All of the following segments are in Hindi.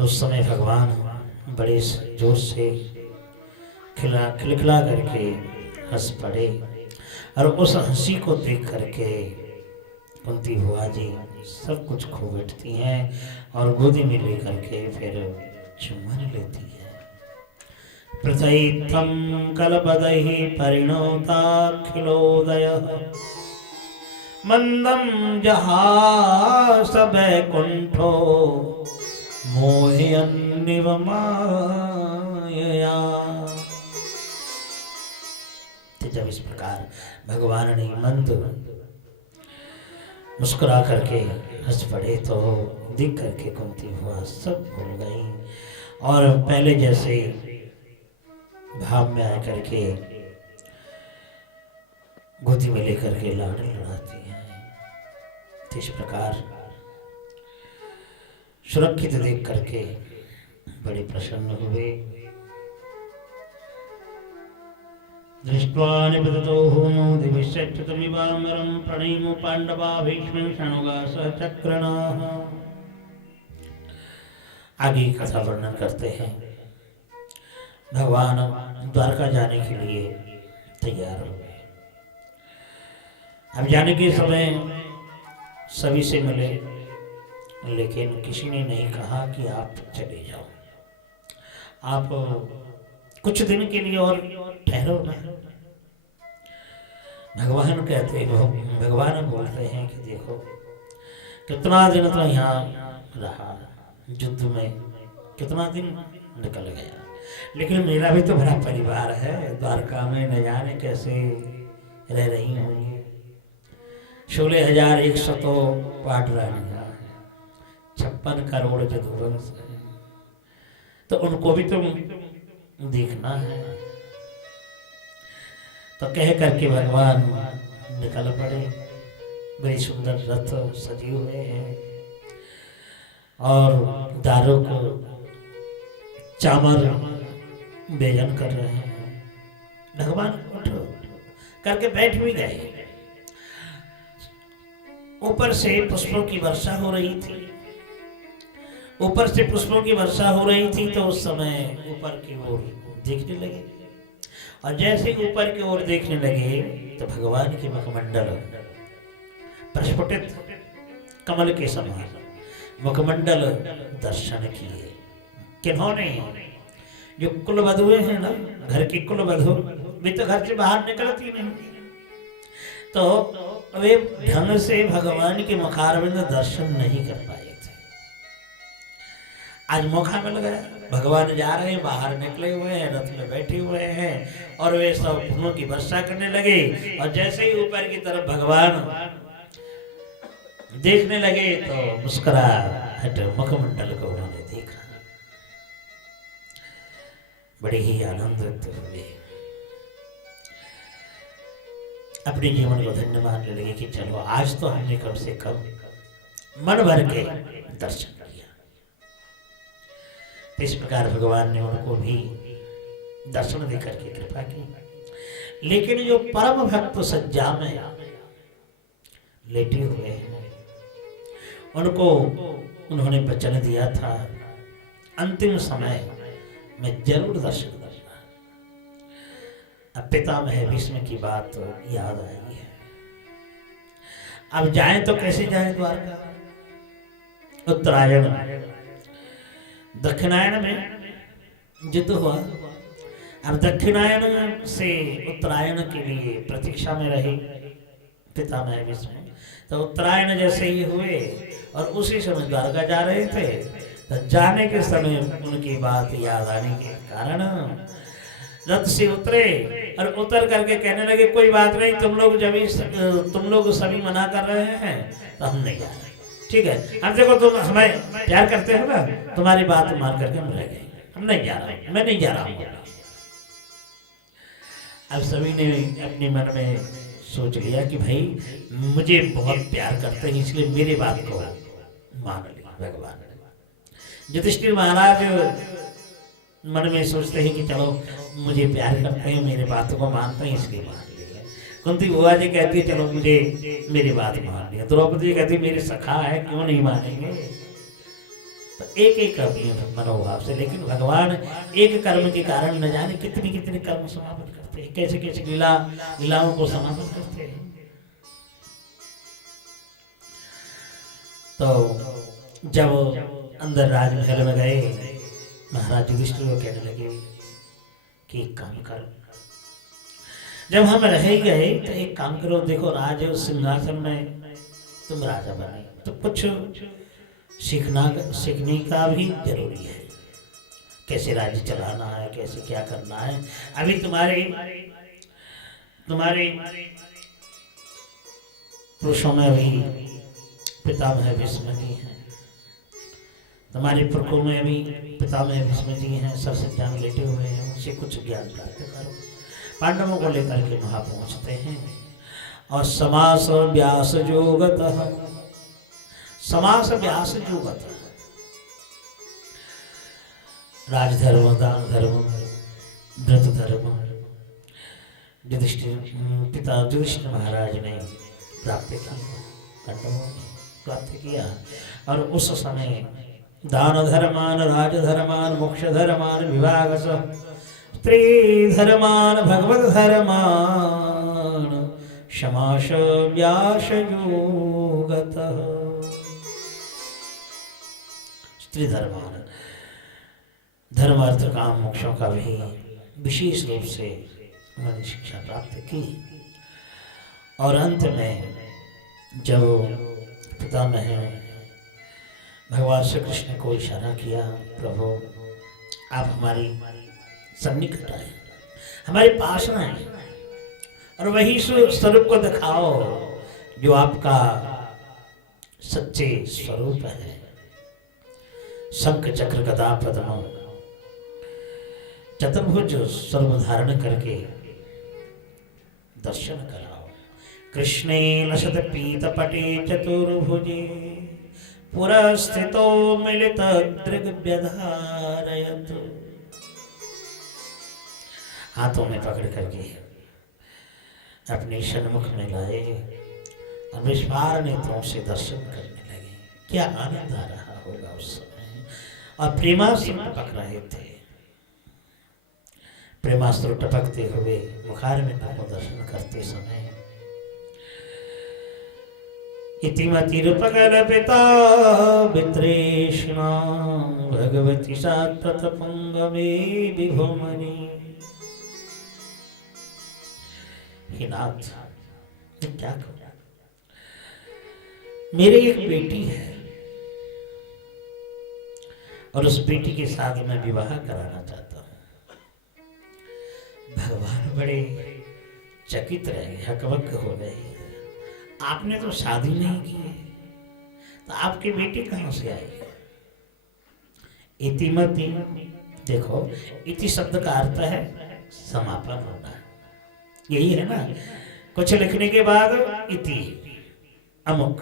तो उस समय भगवान बड़े जोर से खिलखिला करके हंस पड़े और उस हंसी को देख करके कुंती बुआ जी सब कुछ खो बैठती हैं और गोदी में लेकर के फिर चुम्बन लेती है। प्रथयित्थं कलपदैहि परिणोताखिलोदयः मंदं जहास वैकुंठो मोहयन्निव मायया। जब इस प्रकार भगवान ने मंद मुस्कुरा करके हंस पड़े तो देख करके कुंती बुआ सब भूल गई और पहले जैसे भाव में आ करके गोदी में लेकर के लाड लड़ाती हैं। इस प्रकार सुरक्षित देख करके बड़े प्रसन्न हुए। दृष्ट्वा निपततोः दिविश्चक्षतमिवाम्बरं प्रणीमो पाण्डवा भीष्मं शनुगा सह चक्रणाः। आगे कथा वर्णन करते हैं। भगवान द्वारका जाने के लिए तैयार हो गए। अब जाने के समय सभी से मिले, लेकिन किसी ने नहीं कहा कि आप चले जाओ, आप कुछ दिन के लिए और ठहरो ना। भगवान कहते हैं, भगवान बोलते हैं कि देखो कितना दिन तो यहाँ रहा, युद्ध में कितना दिन निकल गया, लेकिन मेरा भी तो बड़ा परिवार है। द्वारका में न जाने कैसे रह रही होंगी। 16,100 पाट रानियां, 56 करोड़ यदुवंश, तो उनको भी तो देखना है। तो कह करके भगवान निकल पड़े। बड़ी सुंदर रथ सजे हुए हैं और दारुक चामर बेजन कर रहे हैं। भगवान उठो करके बैठ भी गए। ऊपर से पुष्पों की वर्षा हो रही थी, ऊपर से पुष्पों की वर्षा हो रही थी। तो उस समय ऊपर की ओर देखने लगे और जैसे ऊपर की ओर देखने लगे तो भगवान के मुखमंडल प्रस्फुटित कमल के समान मुखमंडल दर्शन किए। किन्होंने? जो कुलवधुएं हैं ना, घर की कुलवधु, वे तो घर से बाहर निकलती नहीं, तो वे ढंग से भगवान के मुखारविंद दर्शन नहीं कर पाए थे। आज मौका मिल गया, भगवान जा रहे हैं, बाहर निकले हुए हैं, रथ में बैठे हुए हैं और वे सब फूलों की वर्षा करने लगे। और जैसे ही ऊपर की तरफ भगवान देखने लगे तो मुस्कुरा हट मुखमंडल को उन्होंने देखा, बड़े ही आनंदित हुए। अपने जीवन को धन्य मानने लगे कि चलो आज तो हमने कम से कम मन भर के दर्शन किया। इस प्रकार भगवान ने उनको भी दर्शन देकर के कृपा की। लेकिन जो परम भक्त सज्जा में लेटे हुए हैं उनको उन्होंने वचन दिया था अंतिम समय में जरूर दर्शन करना। अब पितामह भीष्म की बात तो याद आई है। अब जाएं तो कैसे जाएं द्वारका? उत्तरायण दक्षिणायन में युद्ध हुआ। अब दक्षिणायन से उत्तरायण के लिए प्रतीक्षा में रहे पितामह भीष्म। तो उत्तरायण जैसे ही हुए और उसी समय द्वारका जा रहे थे, तो जाने के समय उनकी बात याद आने के कारण रथ से उतरे और उतर करके कहने लगे कोई बात नहीं, तुम लोग सभी मना कर रहे हैं तो हम नहीं जा रहे। ठीक है, अब देखो तुम हमें प्यार करते हो ना, तुम्हारी बात मान करके हम रह गए, हम नहीं जा रहे, मैं नहीं जा रहा हूँ। अब सभी ने अपने मन में सोच लिया कि भाई मुझे बहुत प्यार करते हैं, इसलिए मेरी बात को मान लिया भगवान ने। युधिष्ठिर महाराज मन में सोचते हैं कि चलो मुझे प्यार करते हैं, मेरे बात को मानते हैं, इसलिए मान लिया। कुंती बुआ जी कहती है चलो मुझे मेरी बात मान लिया। द्रौपदी कहती मेरे सखा है, क्यों नहीं मानेंगे। तो एक एक अपने मनोभाव से, लेकिन भगवान एक कर्म के कारण न जाने कितने कितने कर्म समापन करते हैं, कैसे कैसे लीलाओं को समापन करते हैं। तो जब अंदर राजमहल में गए, महाराज युधिष्ठिर को कहने लगे कि एक काम करो, जब हम रह ही गए तो एक काम करो, देखो राज सिंहासन में तुम राजा बने, तो कुछ सीखने का भी जरूरी है, कैसे राज्य चलाना है, कैसे क्या करना है। अभी तुम्हारे पुरुषों में भी पितामह भीष्म जी हैं, तुम्हारे पुरखों में भी पितामह भीष्म जी हैं, सबसे जान लेटे हुए हैं, उनसे कुछ ज्ञान प्राप्त करो। पांडवों को लेकर के वहां पहुंचते हैं और समास व्यास जोगतः, समास व्यास जोगतः, राजधर्म, दान धर्म, व्रत धर्म पिता युधिष्ठिर महाराज ने प्राप्त किया, पांडवों ने प्राप्त किया। और उस समय दान धर्मान, राजधर्मान, मोक्ष धर्मान, विभागस, स्त्री धर्मान, भगवत धर्मान, क्षमाश व्यास योगतः। स्त्री धर्मान, धर्म अर्थ काम मोक्षों का भी विशेष रूप से उन्होंने शिक्षा प्राप्त की। और अंत में जब पितामह भगवान श्री कृष्ण को इशारा किया, प्रभु आप हमारी सन्निकट आए, हमारे पास न आए और वही स्वरूप को दिखाओ जो आपका सच्चे स्वरूप है। शंख चक्र गदा पद्म चतुर्भुज सर्व धारण करके दर्शन कराओ। कृष्णे लसत पीत पटे चतुर्भुजे पुरस्थितो मिलित दृग्व्यधारयत्। हाथों में पकड़ करके अपने सन्मुख में लाए और विस्फार नेत्रों से दर्शन करने लगे। क्या आनंद आ रहा होगा उस समय। और प्रेमास्त्र टपक रहे थे, प्रेमास्त्र टपकते हुए मुखारविंद को दर्शन करते समय इतिमतिरुपकल्पिता वितृष्णा भगवती सात्वतपुंगमे विभुमनि। हे नाथ, मैं क्या करूं, मेरी एक बेटी है और उस बेटी के साथ मैं विवाह कराना चाहता हूं। भगवान बड़े चकित रहे, हकबक हो गए। आपने तो शादी नहीं की है, तो आपकी बेटी कहां से आई। इतिमति, देखो इति शब्द का अर्थ है समापन होना, यही है ना। कुछ लिखने के बाद इति अमुक,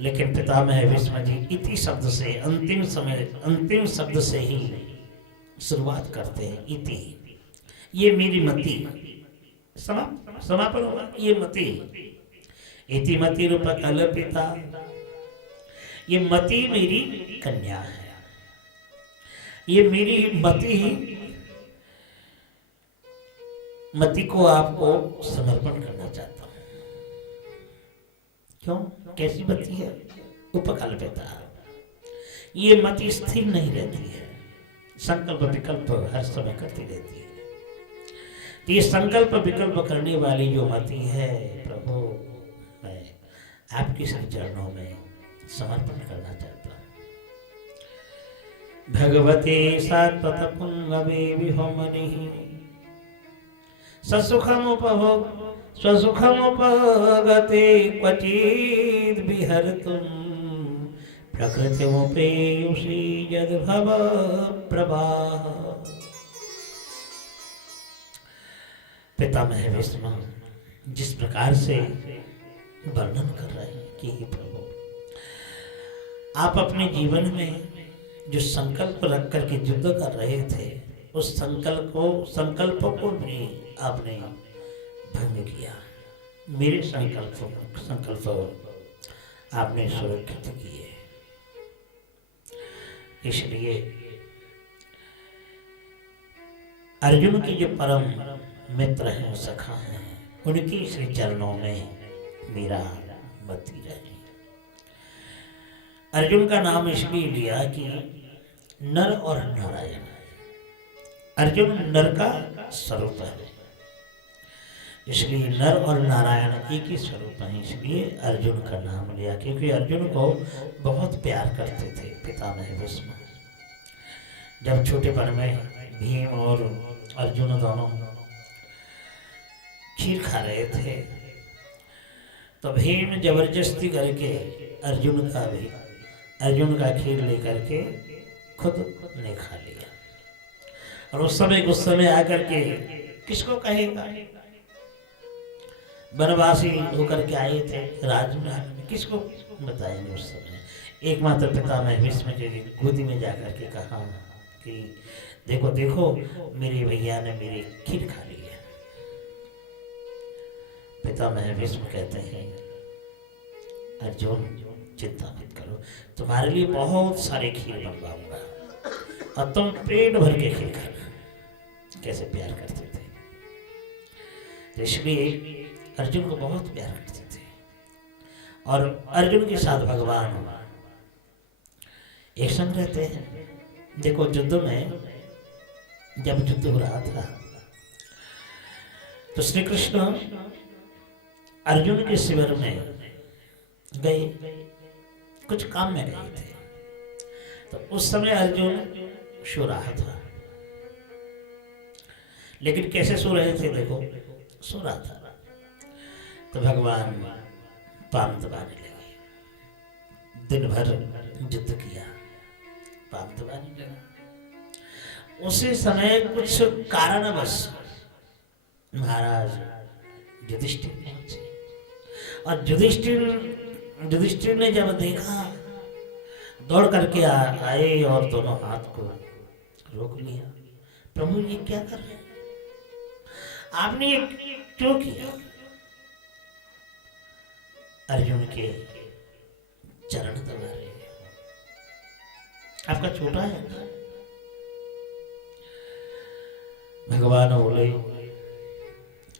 लेकिन पितामह भीष्म जी इति शब्द से अंतिम शब्द से ही शुरुआत करते हैं। इति, ये मेरी मति, समापन होगा, ये मति। इति मति रूप कल्पिता, ये मति मेरी कन्या है, ये मेरी मति को आपको समर्पण करना चाहता हूं। क्यों, कैसी मति है, उपकल्पिता। ये मति स्थिर नहीं रहती है, संकल्प विकल्प हर समय करती रहती है। तो ये संकल्प विकल्प करने वाली जो मति है, प्रभु मैं आपके श्री चरणों में समर्पण करना चाहता हूं। भगवते सात्वतपुंगमे विभुमनि स्वसुखमुपगते क्वचिद् विहर्तुं प्रकृतिमुपेयुषि यद्भव प्रवाह। पितामह भीष्म जिस प्रकार से वर्णन कर रहे हैं कि हे प्रभु, आप अपने जीवन में जो संकल्प रख करके युद्ध कर रहे थे, उस संकल्प को भी आपने भंग किया। मेरे संकल्प आपने सुरक्षित किए। इसलिए अर्जुन की जो परम मित्र हैं, सखा हैं, उनकी श्री चरणों में मेरा मति रहे। अर्जुन का नाम इसलिए लिया कि नर और नारायण, अर्जुन नर का स्वरूप है, इसलिए नर और नारायण एक ही स्वरूप है, इसलिए अर्जुन का नाम लिया। क्योंकि अर्जुन को बहुत प्यार करते थे पितामह भीष्म। जब छोटेपन में भीम और अर्जुन दोनों खीर खा रहे थे तो भीम जबरदस्ती करके अर्जुन का खीर लेकर के खुद ने खा लिया। और उस समय गुस्से में आकर के किसको कहेगा, वनवासी होकर के आए थे राजमहल में, किसको बताएंगे। उस समय एकमात्र पितामह भीष्म के गोदी में जाकर के कहा कि देखो देखो मेरे भैया ने मेरी खीर खा ली है। पितामह भीष्म कहते हैं अर्जुन चिंता मत करो, तुम्हारे लिए बहुत सारे खीर बनवाऊंगा और तुम पेट भर के खीर खाना। कैसे प्यार करते थे, तो इसलिए अर्जुन को बहुत प्यार करते थे। और अर्जुन के साथ भगवान एक संग रहते हैं। देखो युद्ध में जब युद्ध हो रहा था तो श्री कृष्ण अर्जुन के शिविर में गए, कुछ काम में गए थे। तो उस समय अर्जुन सो रहा था, लेकिन कैसे सो रहे थे, देखो सो रहा था। तो भगवान पाम दबाने लगे, दिन भर युद्ध किया, पाम दबाने लगा। उसी समय कुछ कारणवश महाराज युधिष्ठिर पहुंचे और युधिष्ठिर ने जब देखा दौड़ करके आए और दोनों हाथ को रोक लिया। प्रभु ये क्या कर रहे हैं, आपने ये क्यों किया। अर्जुन के चरण दबा रहे हैं, आपका छोटा है ना। भगवान बोले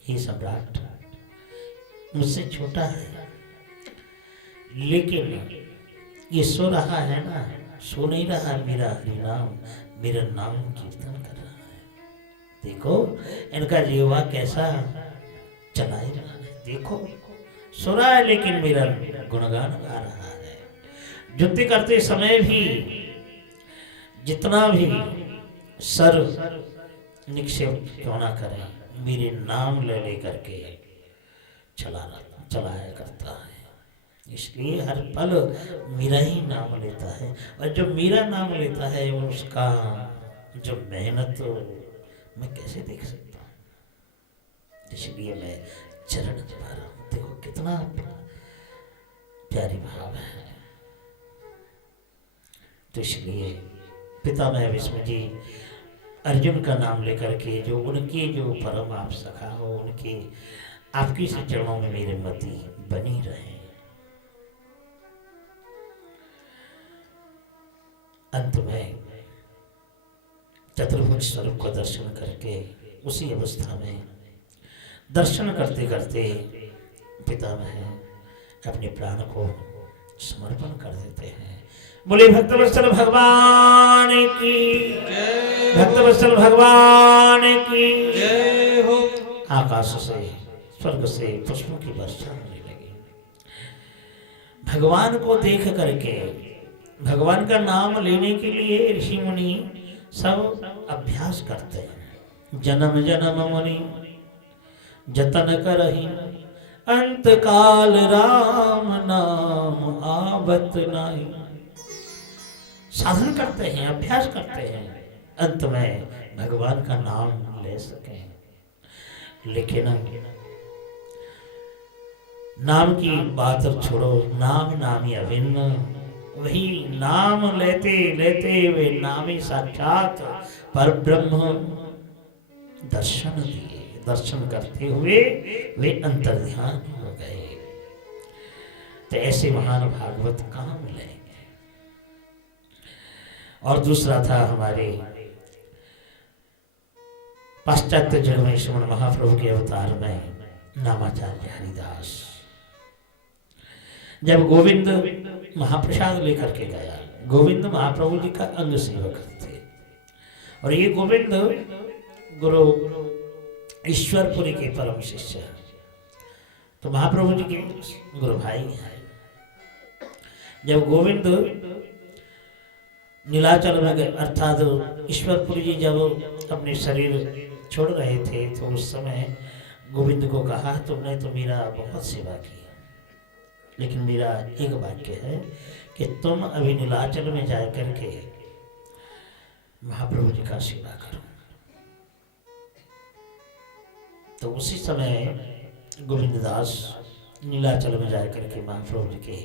ये सम्राट मुझसे छोटा है, लेकिन ये सो रहा है ना, सो नहीं रहा, मेरा हरिनाम मेरा नाम कीर्तन कर रहा है। देखो इनका जीवा कैसा चलाई रहा है, देखो सो रहा है लेकिन मेरा गुणगान गा रहा है। युद्ध करते समय भी जितना भी सर निक्षेप क्यों ना करें, मेरे नाम ले लेकर के चलाया करता है। इसलिए हर पल मेरा ही नाम लेता है, और जो मेरा नाम लेता है उसका जो मेहनत मैं कैसे देख सकता हूँ। इसलिए मैं चरण दबा रहा हूँ। देखो कितना प्यारी भाव है। तो इसलिए पितामह भीष्म जी अर्जुन का नाम लेकर के जो उनके जो परम आप सखा हो, उनके आपकी से चरणों में मेरे मति बनी रहे। अंत में चतुर्भुज स्वरूप को दर्शन करके उसी अवस्था में दर्शन करते करते पितामह अपने प्राण को समर्पण कर देते हैं। बोले भक्तवत्सल भगवान की जय, भक्तवत्सल भगवान की जय हो। आकाश से स्वर्ग से पुष्पों की वर्षा होने लगी। भगवान को देख करके, भगवान का नाम लेने के लिए ऋषि मुनि सब अभ्यास करते हैं। जन्म जन्म मुनि जतन करहि, अंत काल राम नाम आवत नाही। साधन करते हैं, अभ्यास करते हैं, अंत में भगवान का नाम ले सके। लेकिन नाम की बात छोड़ो, नाम नामी अभिन्न, वही नाम लेते लेते वे नामी साक्षात पर ब्रह्म दर्शन दिए। दर्शन करते हुए वे अंतर्ध्यान हो गए। तो ऐसे महान भागवत कहाँ मिलेंगे। और दूसरा था हमारे पाश्चात्य जग में श्रवण महाप्रभु के अवतार में नामाचार्य हरिदास। जब गोविंद महाप्रसाद लेकर के गया, गोविंद महाप्रभु जी का अंग सेवक थे और ये गोविंद गुरु ईश्वरपुरी के परम शिष्य हैं, तो महाप्रभु जी के गुरु भाई हैं। जब गोविंद नीलाचल में गए, अर्थात ईश्वरपुरी जी जब अपने शरीर छोड़ रहे थे, तो उस समय गोविंद को कहा, तुमने तो मेरा बहुत सेवा की, लेकिन मेरा एक वाक्य है कि तुम अभी नीलाचल में जा करके महाप्रभु जी का सेवा करो। तो उसी समय गोविंददास नीलाचल में जाकर के महाप्रभु जी के,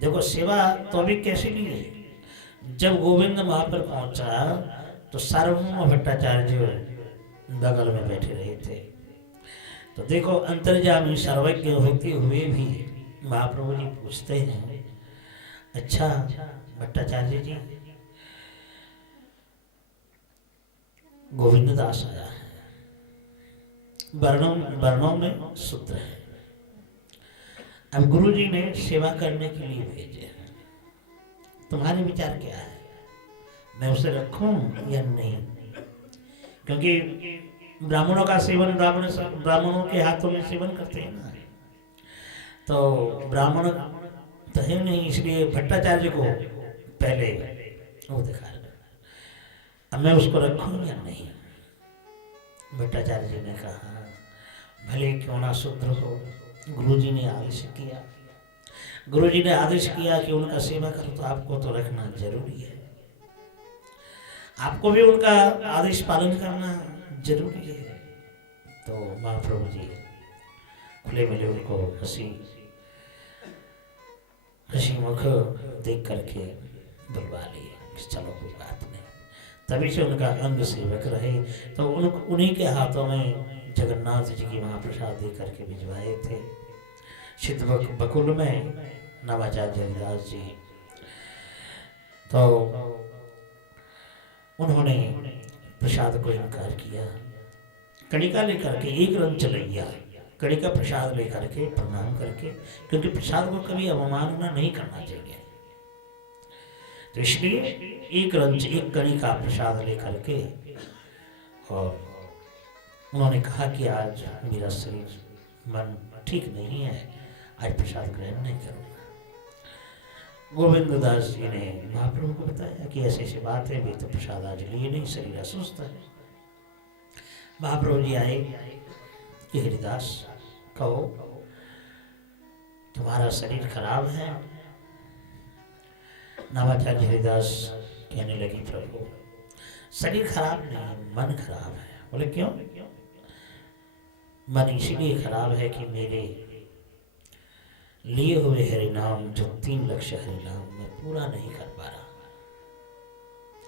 देखो सेवा तो अभी कैसे ली है। जब गोविंद वहां पर पहुंचा तो सार्वभौम भट्टाचार्य बगल में बैठे रहे थे। तो देखो अंतर्यामी सर्वज्ञ होते हुए भी महाप्रभु जी पूछते हैं, अच्छा भट्टाचार्य जी, गोविंददास आया है, वर्णों में सूत्र है, अब गुरु जी ने सेवा करने के लिए भेजे, तुम्हारे विचार क्या है, मैं उसे रखूं या नहीं? क्योंकि ब्राह्मणों का सेवन ब्राह्मणों के हाथों में सेवन करते हैं ना, तो ब्राह्मण तो है नहीं, इसलिए भट्टाचार्य को पहले वो दिखा, अब मैं उसको रखूं या नहीं? भट्टाचार्य जी ने कहा, भले क्यों ना शूद्र हो, गुरुजी ने आदेश किया, गुरुजी ने आदेश किया कि उनका सेवा करो, तो आपको तो रखना जरूरी है, आपको भी उनका आदेश पालन करना जरूरी है। तो महाप्रभु जी खुले मिले उनको हंसी मुख देख करके बुलवा लिए, चलो कोई बात नहीं। तभी से उनका अंग सेवक रहे। तो उन्हीं के हाथों में जगन्नाथ जी की महाप्रसाद दे करके भिजवाए थे। सिद्ध बकुल में नामाचार्य हरिदास जी, तो उन्होंने प्रसाद को इनकार किया। कणिका लेकर के एक रंग चलैया कणिका प्रसाद लेकर के प्रणाम करके, क्योंकि प्रसाद को कभी अवमानना नहीं करना चाहिए, तो इसलिए एक रंच एक कणिका प्रसाद लेकर के, और उन्होंने कहा कि आज मेरा शरीर मन ठीक नहीं है, आज प्रसाद ग्रहण नहीं करूँगा। गोविंददास जी ने महाप्रभु को बताया कि ऐसी ऐसी बात है, वे तो प्रसाद आज लिए नहीं, शरीर अस्वस्थ है। महाप्रभु जी आए कि हरिदास कहो, तुम्हारा शरीर खराब है? नामाचार्य हरिदास कहने लगी, प्रभु शरीर खराब नहीं, मन खराब है। बोले क्यों? मन इसीलिए खराब है कि मेरे लिए हुए हरिनाम, जो 3 लक्ष्य हरिनाम मैं पूरा नहीं कर पा रहा,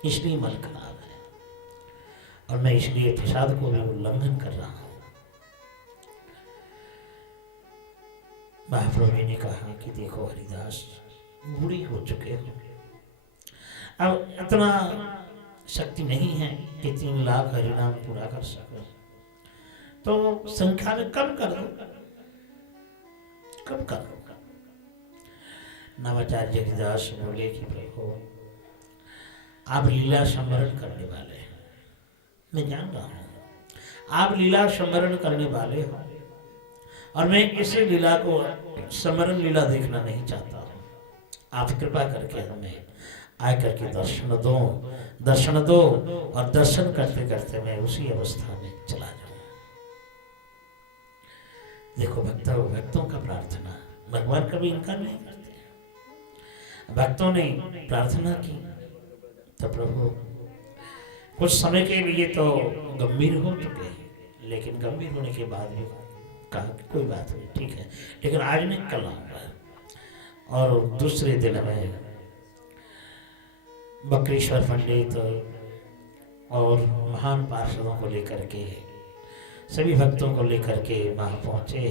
इसलिए मन खराब है, और मैं इसलिए प्रसाद को भी उल्लंघन कर रहा हूं। महाप्रभु ने कहा कि देखो हरिदास, बूढ़ी हो चुके हो, अब इतना शक्ति नहीं है कि 3 लाख हरिनाम पूरा कर सको, तो संख्या में कम कर दो, कम कर दो। नामाचार्य हरिदास बोले कि प्रभु आप लीला स्मरण करने वाले हैं, मैं जान रहा हूं आप लीला स्मरण करने वाले हो, और मैं इस लीला को स्मरण लीला देखना नहीं चाहता हूं। आप कृपा करके हमें आकर के दर्शन दो, और दर्शन करते करते मैं उसी अवस्था में चला जाऊं। देखो भक्तों का प्रार्थना, भगवान कभी इनकार नहीं करते। भक्तों ने प्रार्थना की तो प्रभु कुछ समय के लिए तो गंभीर हो चुके, लेकिन गंभीर होने के बाद भी कहा कि कोई बात नहीं, ठीक है, लेकिन आज नहीं कल आऊंगा। और दूसरे दिन में बकरेश्वर पंडित और महान पार्षदों को लेकर के, सभी भक्तों को लेकर के वहां पहुंचे,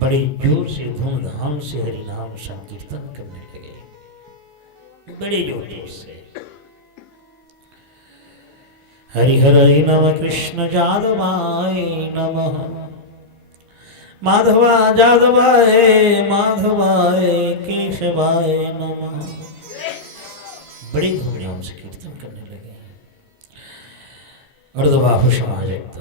बड़ी जोर से धूमधाम से हरिनाम संकीर्तन करने लगे। बड़ी जोर से हरि हरि नम कृष्ण जादवाय नमः माधवा जादवाय माधवाय केशवाय नमः। बड़ी धूमधाम से कीर्तन करने लगे। अर्धबाहु समाजक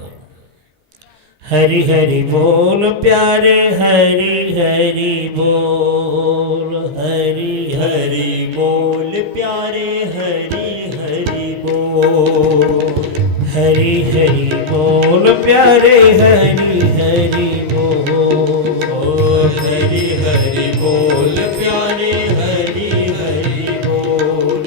हरि हरि बोल प्यारे हरि हरि बोल हरि हरि बोल प्यारे हरि हरि बोल हरि हरि बोल प्यारे हरि हरि बोल हरि हरि बोल प्यारे हरि हरि बोल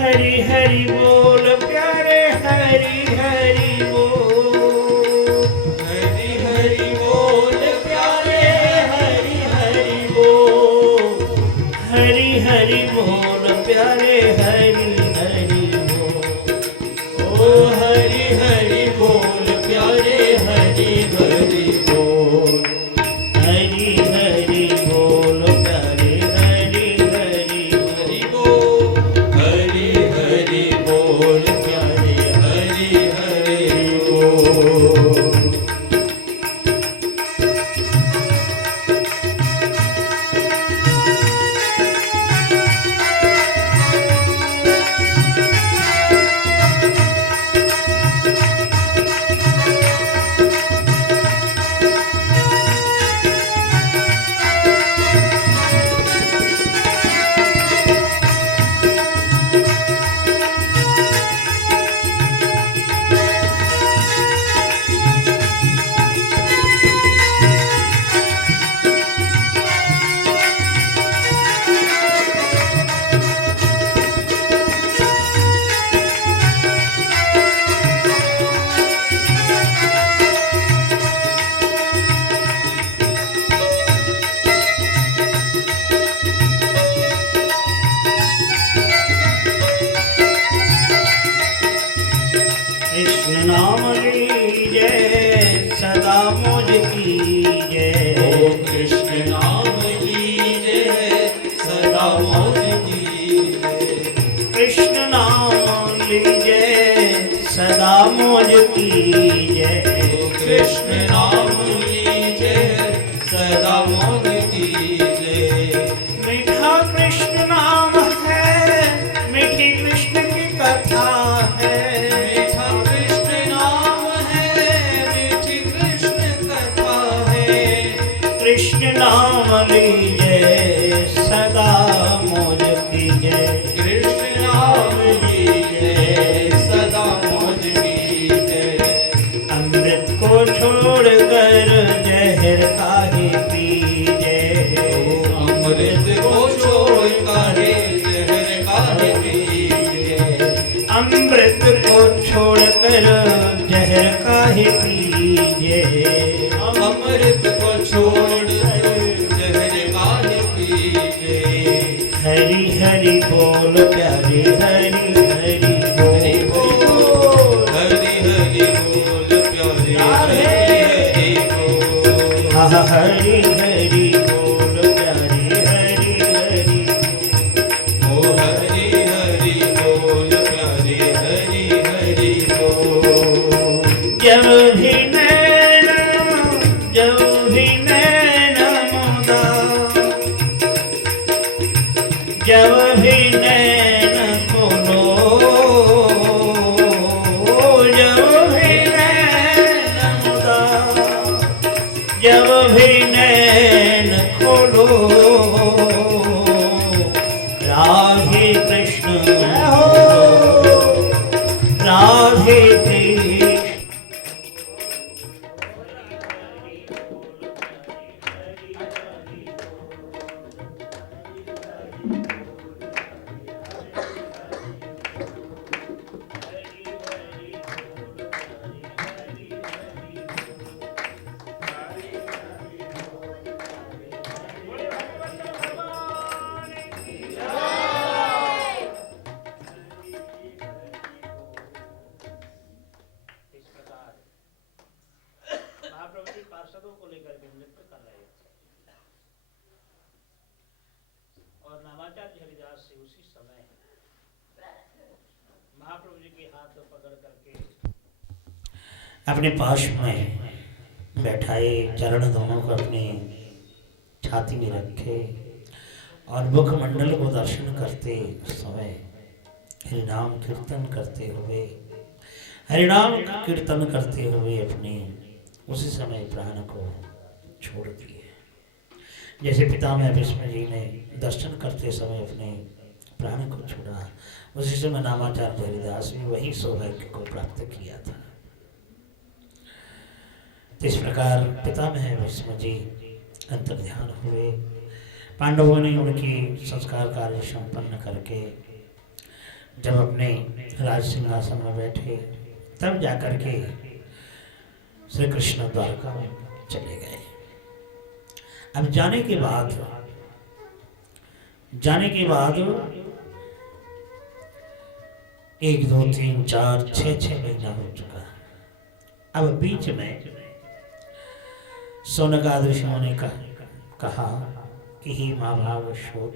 हरि हरि बोल प्यारे हरि हरि बोल हरि हरि बोल प्यारे हरि हरि बोल हरि हरि बोल प्यारे हरि हरि बोल ओ हरि हरि बोल प्यारे हरि हरि बोल हरि हरि बोल प्यारे हरि हरि हरि बोल हरि हरि बोल प्यारे हरि हरि बोल। कृष्ण नाम लीजे सदा मुझ कीजे ओ कृष्ण नाम लीजे सदा मुझ कीजे कृष्ण नाम लीजे सदा मुझ कीजे कृष्ण नाम लीजे सदा मुझ कीजे। मीठा कृष्ण नाम है मीठी कृष्ण की कथा है कृष्ण नाम लीजे सदा मौज कीजे कृष्ण नाम लीजे सदा मौज कीजे। अमृत को छोड़कर जहर काहे पीजे अमृत को छोड़कर जहर काहे पीजे अमृत को छोड़कर जहर काहे पीजे अमृत को छोड़ हरि हरि बोल प्यारे हरि हरि बोल हरि हरि बोल प्यारे हरि हरि बोल हरि हरि बोल प्यारे हरि हरि ओ हरि हरि बोल प्यारे हरि हरि बोल। जब भी जब भी नैन खोलो जब भी नैन जब भी नैन खोलो राधे कृष्ण राधे कृष्ण। नामाचार्य हरिदास से उसी समय महाप्रभु जी के हाथ पकड़ करके अपने पास में बैठाए, चरण दोनों को अपनी छाती में रखे और मुखमंडल को दर्शन करते समय हरिनाम कीर्तन करते हुए, हरिनाम कीर्तन करते हुए अपने उसी समय प्राण को छोड़ दिए। जैसे पितामह भीष्म जी ने दर्शन करते समय अपने प्राण को छोड़ा, उसी समय नामाचार्य हरिदास भी वही सौभाग्य को प्राप्त किया था। इस प्रकार पितामह भीष्म जी अंतर्ध्यान हुए। पांडवों ने उनकी संस्कार कार्य संपन्न करके जब अपने राज सिंहासन में बैठे, तब जाकर के श्री कृष्ण द्वारका में चले गए। अब जाने के बाद 1 2 3 4 6 महीना हो चुका। अब बीच में शौनकादि ऋषियों ने कहा कि ही महाभाग शोध,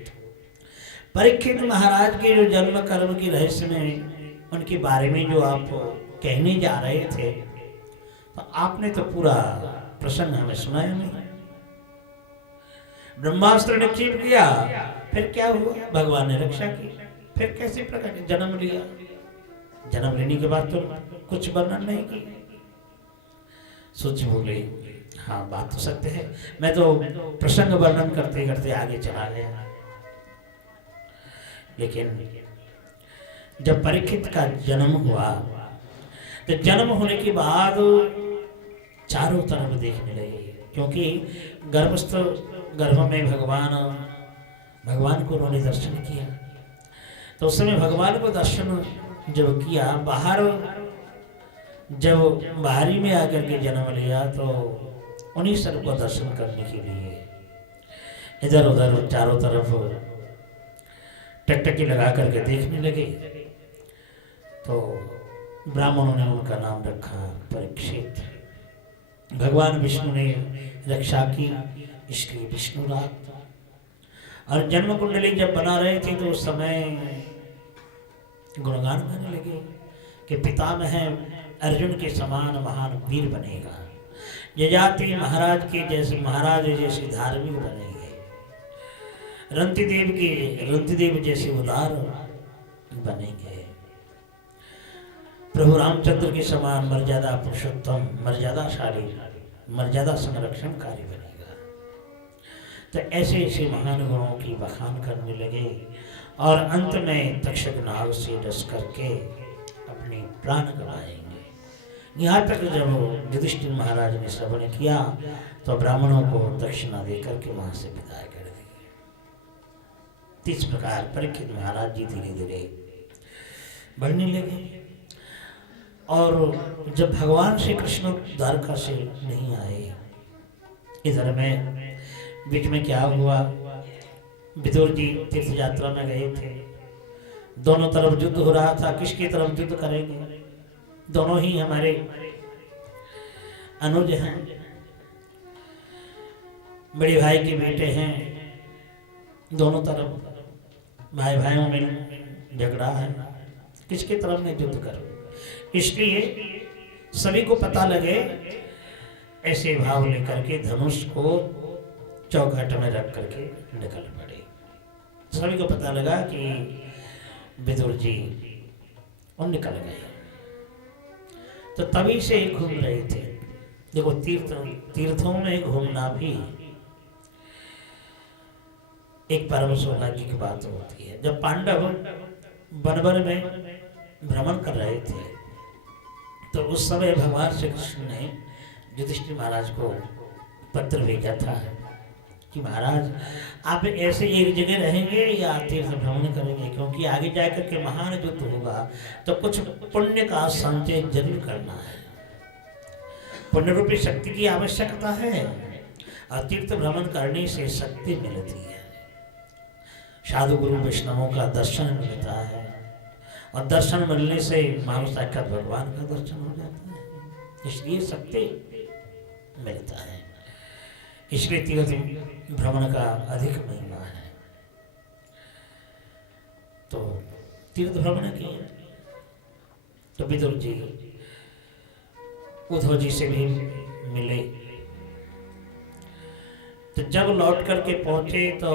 परीक्षित महाराज के जो जन्म कर्म की रहस्य में उनके बारे में जो आप कहने जा रहे थे, तो आपने तो पूरा प्रसंग हमें सुनाया नहीं। ब्रह्मास्त्र निक्षेप किया, फिर क्या हुआ? भगवान ने रक्षा की, फिर कैसे प्रकट जन्म लिया? जन्म लेने के बाद तो कुछ वर्णन नहीं की। सोच बोले, हाँ बात तो सत्य है, मैं तो प्रसंग वर्णन करते करते आगे चला गया। लेकिन जब परीक्षित का जन्म हुआ, तो जन्म होने के बाद चारों तरफ देखने लगे, क्योंकि गर्भ में भगवान को उन्होंने दर्शन किया। तो उस समय भगवान को दर्शन जब किया, जब बाहरी में आकर के जन्म लिया, तो उन्हीं सब को दर्शन करने के लिए इधर उधर चारों तरफ टकटकी लगा करके देखने लगे। तो ब्राह्मणों ने उनका नाम रखा परीक्षित। भगवान विष्णु ने रक्षा की, इसलिए विष्णुरात। और जन्म कुंडली जब बना रहे थे, तो उस समय गुणगान गाने लगे कि पितामह अर्जुन के समान महान वीर बनेगा, यजाति महाराज के जैसे महाराज जैसे धार्मिक बनेंगे, रंतिदेव जैसे उदार बनेंगे, प्रभु रामचंद्र के समान मर्यादा पुरुषोत्तम, मर्यादाशाली, मर्यादा संरक्षणकारी बनेगा। तो ऐसे ऐसे महान गुणों की बखान करने लगे और अंत में तक्षक नाग से डस करके अपने प्राण गंवाएंगे। यहाँ तक जब युधिष्ठिर महाराज ने श्रवण किया, तो ब्राह्मणों को दक्षिणा देकर के वहां से विदाई कर दी। इस प्रकार परीक्षित महाराज जी धीरे धीरे बढ़ने लगे। और जब भगवान श्री कृष्ण द्वारका से नहीं आए, इधर में बीच में क्या हुआ, विदुर जी तीर्थ यात्रा में गए थे, दोनों तरफ युद्ध हो रहा था। किसकी तरफ युद्ध करेंगे? दोनों ही हमारे अनुज हैं, बड़े भाई के बेटे हैं, दोनों तरफ भाई भाइयों में झगड़ा है, किसकी तरफ में युद्ध करो? इसलिए सभी को पता लगे, ऐसे भाव लेकर के धनुष को चौखट में रख करके निकल पड़े। सभी को पता लगा कि विदुर जी और निकल गए। तो तभी से घूम रहे थे। देखो, तीर्थों में घूमना भी एक परम सौभाग्य की बात होती है। जब पांडव वन में भ्रमण कर रहे थे, तो उस समय भगवान श्री कृष्ण ने युधिष्ठिर महाराज को पत्र भेजा था कि महाराज, आप ऐसे एक जगह रहेंगे या तीर्थ भ्रमण करेंगे, क्योंकि आगे जाकर के महान युद्ध होगा, तो कुछ पुण्य का संचय जरूर करना है। पुण्य रूपी शक्ति की आवश्यकता है, और तीर्थ भ्रमण करने से शक्ति मिलती है, साधु गुरु वैष्णवों का दर्शन मिलता है, और दर्शन मिलने से मानव साक्षात भगवान का दर्शन हो जाता है, इसलिए शक्ति मिलता है। इसलिए तीर्थ भ्रमण का अधिक महिमा है। तो तीर्थ भ्रमण किया। तो विदुर जी उद्धव जी से भी मिले। तो जब लौट करके पहुंचे तो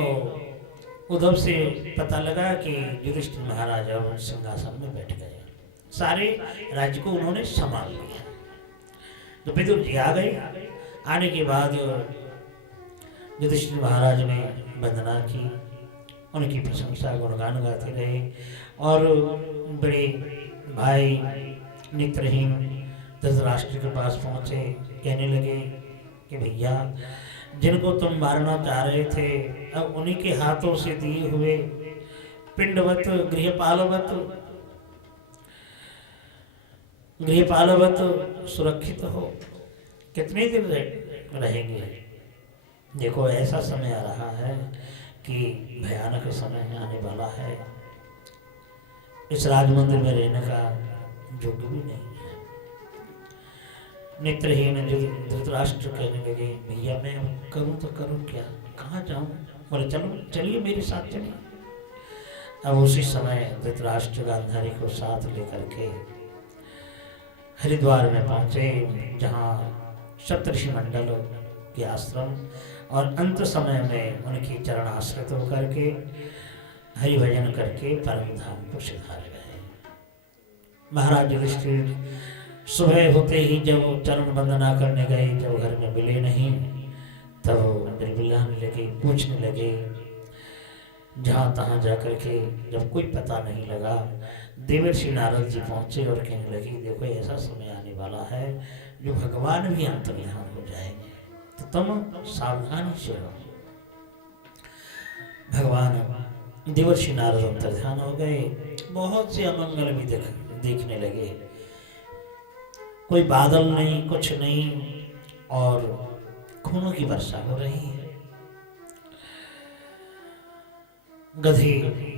उद्धव से पता लगा कि युधिष्ठिर महाराज अब सिंहासन में बैठ गए, सारे राज्य को उन्होंने संभाल लिया। तो विदुर जी आ गए। आने के बाद युधिष्ठिर महाराज ने वंदना की, उनकी प्रशंसा गुणगान गाते रहे और बड़े भाई नेत्रहीन धृतराष्ट्र के पास पहुंचे। कहने लगे कि भैया, जिनको तुम मारना चाह रहे थे अब उन्हीं के हाथों से दिए हुए पिंडवत गृहपालवत सुरक्षित हो, कितने दिन रहेंगे? देखो, ऐसा समय आ रहा है कि भयानक समय आने वाला है, इस राजमंदिर में रहने का योग्य भी नहीं है। नेत्रहीन धृतराष्ट्र कहने लगे, भैया मैं करूं तो करूं क्या, कहाँ जाऊं? बोले चलो, चलिए मेरे साथ चलिए। अब उसी समय धृतराष्ट्र गांधारी को साथ लेकर के हरिद्वार में पहुंचे, जहाँ सप्तऋषि मंडल के आश्रम, और अंत समय में उनकी चरण आश्रित होकर के हरिभजन करके परम धाम को सिधार गए। महाराज युधिष्ठिर सुबह होते ही जब चरण वंदना करने गए, जब घर में मिले नहीं, तब बिलबिलाने लगे, पूछने लगे। जहाँ तहाँ जाकर के जब कोई पता नहीं लगा, देवर्षि नारद जी पहुँचे और कहने लगे, देखो ऐसा समय आने वाला है जो भगवान भी अंतर्ध्यान हो जाएंगे, तो तुम सावधानी से रहो। भगवान देवर्षि नारद अंतर्ध्यान हो गए। बहुत से अमंगल भी देखने लगे, कोई बादल नहीं, कुछ नहीं, और खूनों की वर्षा हो रही है। गधे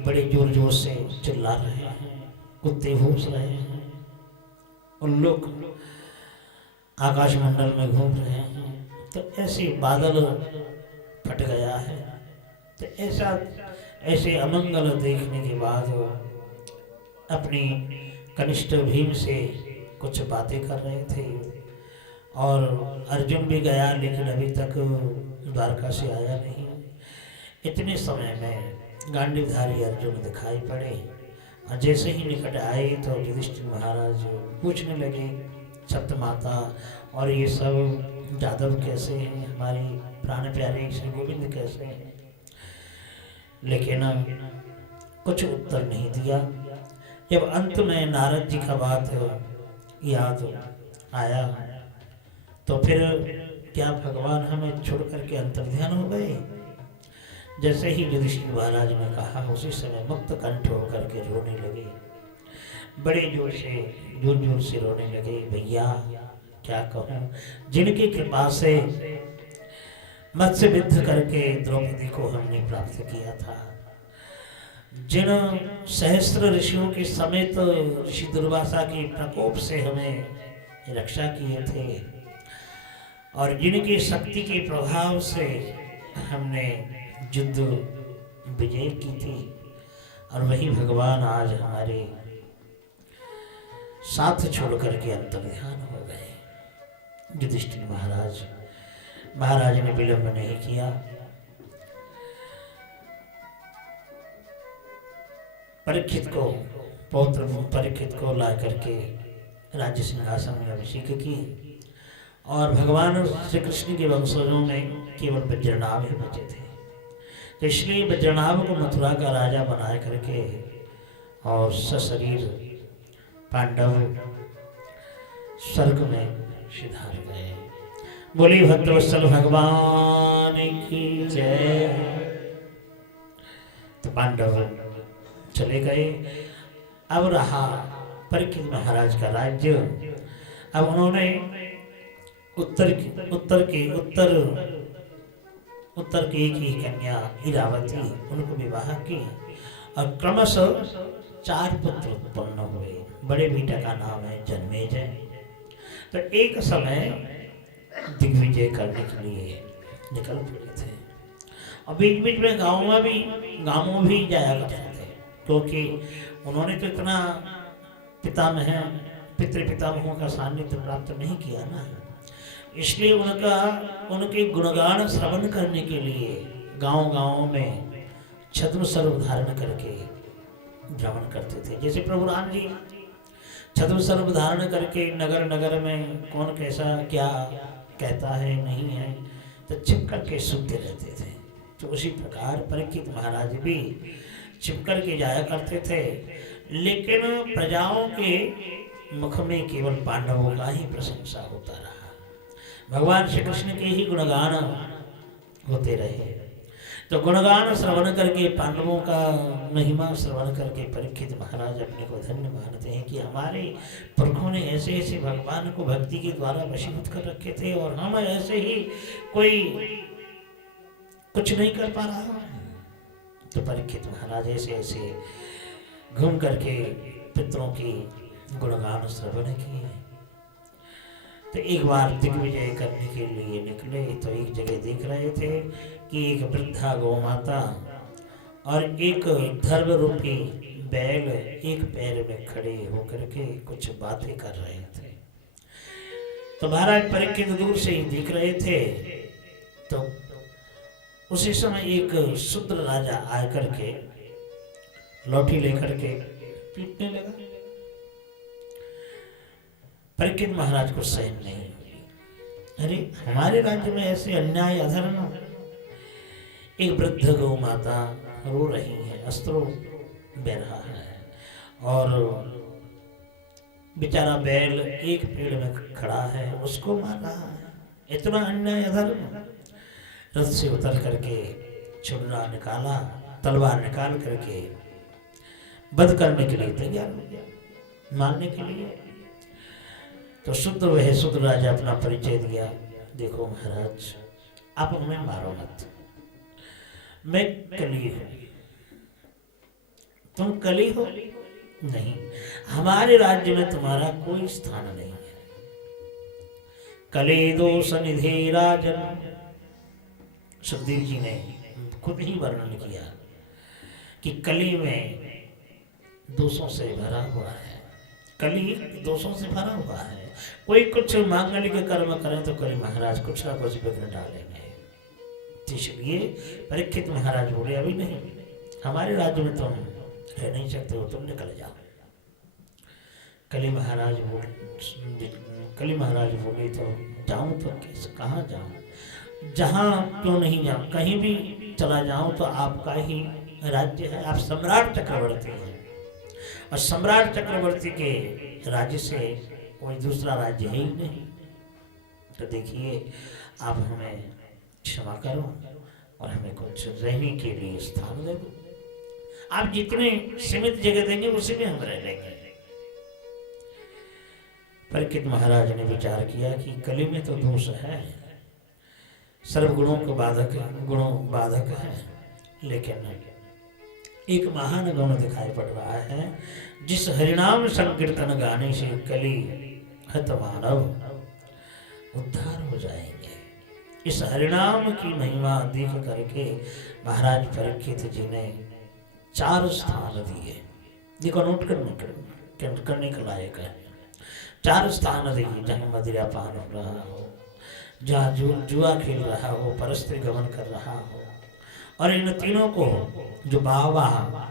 बड़े जोर जोर से चिल्ला रहे हैं, कुत्ते भूस रहे हैं, उल्लूक आकाश मंडल में घूम रहे हैं। तो ऐसे बादल फट गया है। तो ऐसे अमंगल देखने के बाद अपनी कनिष्ठ भीम से कुछ बातें कर रहे थे, और अर्जुन भी गया लेकिन अभी तक द्वारका से आया नहीं। इतने समय में गांडीवधारी अर्जुन दिखाई पड़े, और जैसे ही निकट आए तो युधिष्ठिर महाराज पूछने लगे, सप्तमाता और ये सब जादव कैसे हैं, हमारी प्राण प्यारे श्री गोविंद कैसे हैं? लेकिन कुछ उत्तर नहीं दिया। जब अंत में नारद जी का बात याद आया, तो फिर क्या भगवान हमें छोड़ करके अंतर्ध्यान हो गए? जैसे ही युधिष्ठिर महाराज ने कहा, उसी समय मुक्त कंठ होकर के रोने लगे, बड़े जोर से रोने लगे। भैया क्या कहूँ, जिनकी कृपा से मत्स्य विद्ध करके द्रौपदी को हमने प्राप्त किया था, जिन सहस्त्र ऋषियों के समेत ऋषि दुर्वासा के प्रकोप से हमें रक्षा किए थे, और जिनकी शक्ति के प्रभाव से हमने युद्ध विजय की थी, और वही भगवान आज हमारे साथ छोड़ करके अंतर्ध्यान हो गए। युधिष्ठिर महाराज ने विलंब नहीं किया, पौत्र परीक्षित को ला करके राज्य सिंहासन में अभिषेक किए, और भगवान श्री कृष्ण के वंशजों में केवल वज्रनाभ ही बचे थे। तो इसलिए वज्रनाभ को मथुरा का राजा बनाए करके और सशरीर पांडव स्वर्ग में सिधार गए। बोली भक्तवत्सल भगवान की जय। तो पांडव चले गए। अब रहा परीक्षित महाराज का राज्य। अब उन्होंने उत्तर की एक ही कन्या इरावती, उनको विवाह किया, और क्रमशः 4 पुत्र उत्पन्न हुए। बड़े बेटा का नाम है जन्मेजय। तो एक समय दिग्विजय करने के लिए निकल पड़े थे, और बीच बीच में गाँवों में भी जाया करते थे। क्योंकि उन्होंने तो इतना पितृपितामहों का सान्निध्य प्राप्त नहीं किया ना, इसलिए उनके गुणगान श्रवण करने के लिए गांव-गांव में छद्म स्वरूप धारण करके भ्रमण करते थे। जैसे प्रभु राम जी छद्म स्वरूप धारण करके नगर नगर में कौन कैसा क्या कहता है नहीं है तो छिप करके सुनते रहते थे, तो उसी प्रकार परीक्षित महाराज भी छिप करके जाया करते थे। लेकिन प्रजाओं के मुख में केवल पांडवों का ही प्रशंसा होता रहा, भगवान श्री कृष्ण के ही गुणगान होते रहे। तो गुणगान श्रवण करके, पांडवों का महिमा श्रवण करके परीक्षित महाराज अपने को धन्य मानते हैं कि हमारे पुरखों ने ऐसे ऐसे भगवान को भक्ति के द्वारा वशीभूत कर रखे थे और हम ऐसे ही कोई कुछ नहीं कर पा रहा। तो परीक्षित महाराज ऐसे ऐसे घूम करके पितरों की गुणगान श्रवण किए। तो एक बार दिग्विजय करने के लिए निकले तो एक जगह देख रहे थे कि एक वृद्धा गौ माता और एक धर्म रूपी बैल एक पैर में खड़े होकर के कुछ बातें कर रहे थे। तो महाराज परीक्षित दूर से ही देख रहे थे। तो उसी समय एक शूद्र राजा आकर के लौठी लेकर के पीटने लगा। परीक्षित महाराज को सहन नहीं हुई। अरे हमारे राज्य में ऐसे अन्याय अधर्म, एक वृद्ध गौ माता रो रही है, अस्त्रो बह रहा है और बेचारा बैल एक पेड़ में खड़ा है उसको मार रहा है, इतना अन्याय अधर्म। रथ से उतर करके छुरा निकाला, तलवार निकाल करके वध करने के लिए तैयार हो गया, मारने के लिए। तो शुद्ध राजा अपना परिचय दिया, देखो महाराज आप हमें मारो मत, मैं कली हूं, तुम कली हो नहीं, हमारे राज्य में तुम्हारा कोई स्थान नहीं है। कले दोष निधे राजन, सुखदेव जी ने खुद ही वर्णन किया कि कली में दोषों से भरा हुआ है, कली दोषों से भरा हुआ है। कोई कुछ मांगलिक कर्म करें तो कली महाराज कुछ ना कुछ विघ्न डालेंगे। इसलिए परीक्षित महाराज बोले अभी नहीं, हमारे राज्य में तुम रह नहीं सकते हो, तुम निकल जाओ। कली महाराज बोले तो जाऊं तो कैसे, कहाँ जाऊं, जहाँ क्यों नहीं जाऊं, कहीं भी चला जाऊं तो आपका ही राज्य है, आप सम्राट चक्रवर्ती हैं और सम्राट चक्रवर्ती के राज्य से कोई दूसरा राज्य है ही नहीं। तो देखिए आप हमें क्षमा करो और हमें कुछ रहने के लिए स्थान दे दो, आप जितने सीमित जगह देंगे उसी में हम रह लेंगे। परीक्षित महाराज ने विचार किया कि कली में तो दोष है, सर्वगुणों को बाधक है, लेकिन एक महान गुण दिखाई पड़ रहा है, जिस हरिनाम संकीर्तन गाने से कली हत मानव उद्धार हो जाएंगे। इस हरिनाम की महिमा देख करके महाराज परीक्षित जी ने 4 स्थान दिए। देखो नोट करने के लायक है। 4 स्थान दिए, जहाँ मदिरा पान हो रहा हो, जहाँ जुआ खेल रहा हो, परस्त्री गमन कर रहा हो, और इन तीनों को जो बाबा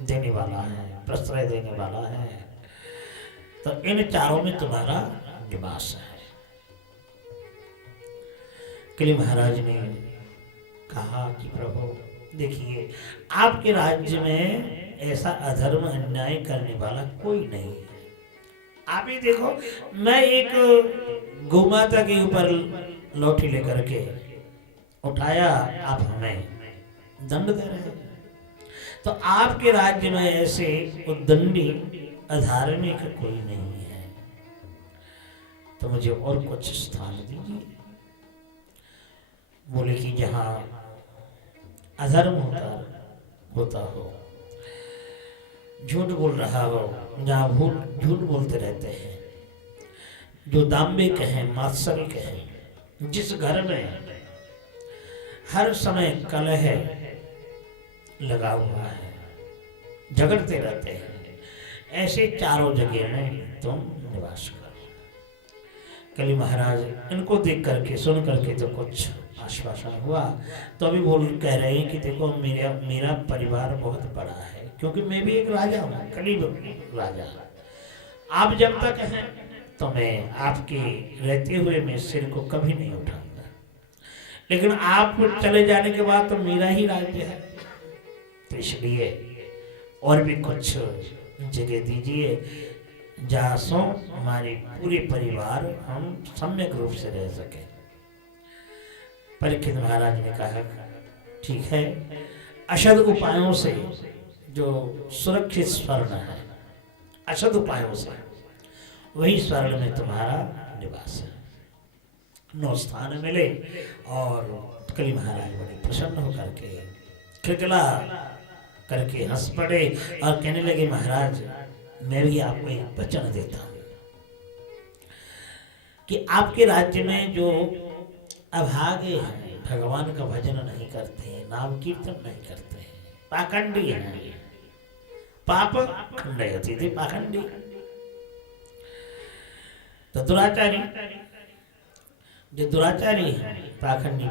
देने वाला है, प्रश्रय देने वाला है, तो इन 4 में तुम्हारा निवास है। कली महाराज ने कहा कि प्रभु देखिए आपके राज्य में ऐसा अधर्म अन्याय करने वाला कोई नहीं है। आप ही देखो, मैं एक गोमाता के ऊपर लौठी लेकर के उठाया, आप हमें दंड दे रहे हैं। तो आपके राज्य में ऐसे उद्दंडी अधार्मिक कोई नहीं है, तो मुझे और कुछ स्थान दीजिए। बोले कि जहाँ अधर्म होता हो, झूठ बोल रहा हो, जहाँ झूठ बोलते रहते हैं, जो दाम्भिक है, मात्सरिक है, जिस घर में हर समय कलह लगा हुआ है, झगड़ते रहते हैं, ऐसे चारों जगह में तुम निवास करो। कली महाराज इनको देख करके सुन करके तो कुछ आश्वासन हुआ, तो अभी वो कह रहे हैं कि देखो मेरा परिवार बहुत बड़ा है, क्योंकि मैं भी एक राजा हूँ, कली राजा। आप जब तक हैं तो मैं आपके रहते हुए मैं सिर को कभी नहीं उठाऊंगा, लेकिन आप चले जाने के बाद तो मेरा ही राज्य है, तो इसलिए और भी कुछ जगह दीजिए जहाँ सो हमारे पूरे परिवार हम सम्यक रूप से रह सके। परीक्षित महाराज ने कहा ठीक है, अशद उपायों से जो सुरक्षित स्वर्ण है, अशद उपायों से वही स्वर्ण में तुम्हारा निवास है। 9 स्थान मिले और कली महाराज बड़े प्रसन्न होकर के खिलखिला करके हंस पड़े और कहने लगे महाराज मैं भी आपको एक वचन देता हूं कि आपके राज्य में जो अभागे हैं, भगवान का भजन नहीं करते हैं, नाम कीर्तन नहीं करते हैं, पाखंडी हैं, पाप खंडयति थी पाखंडी, तो दुराचारी, जो दुराचारी है, पाखंडी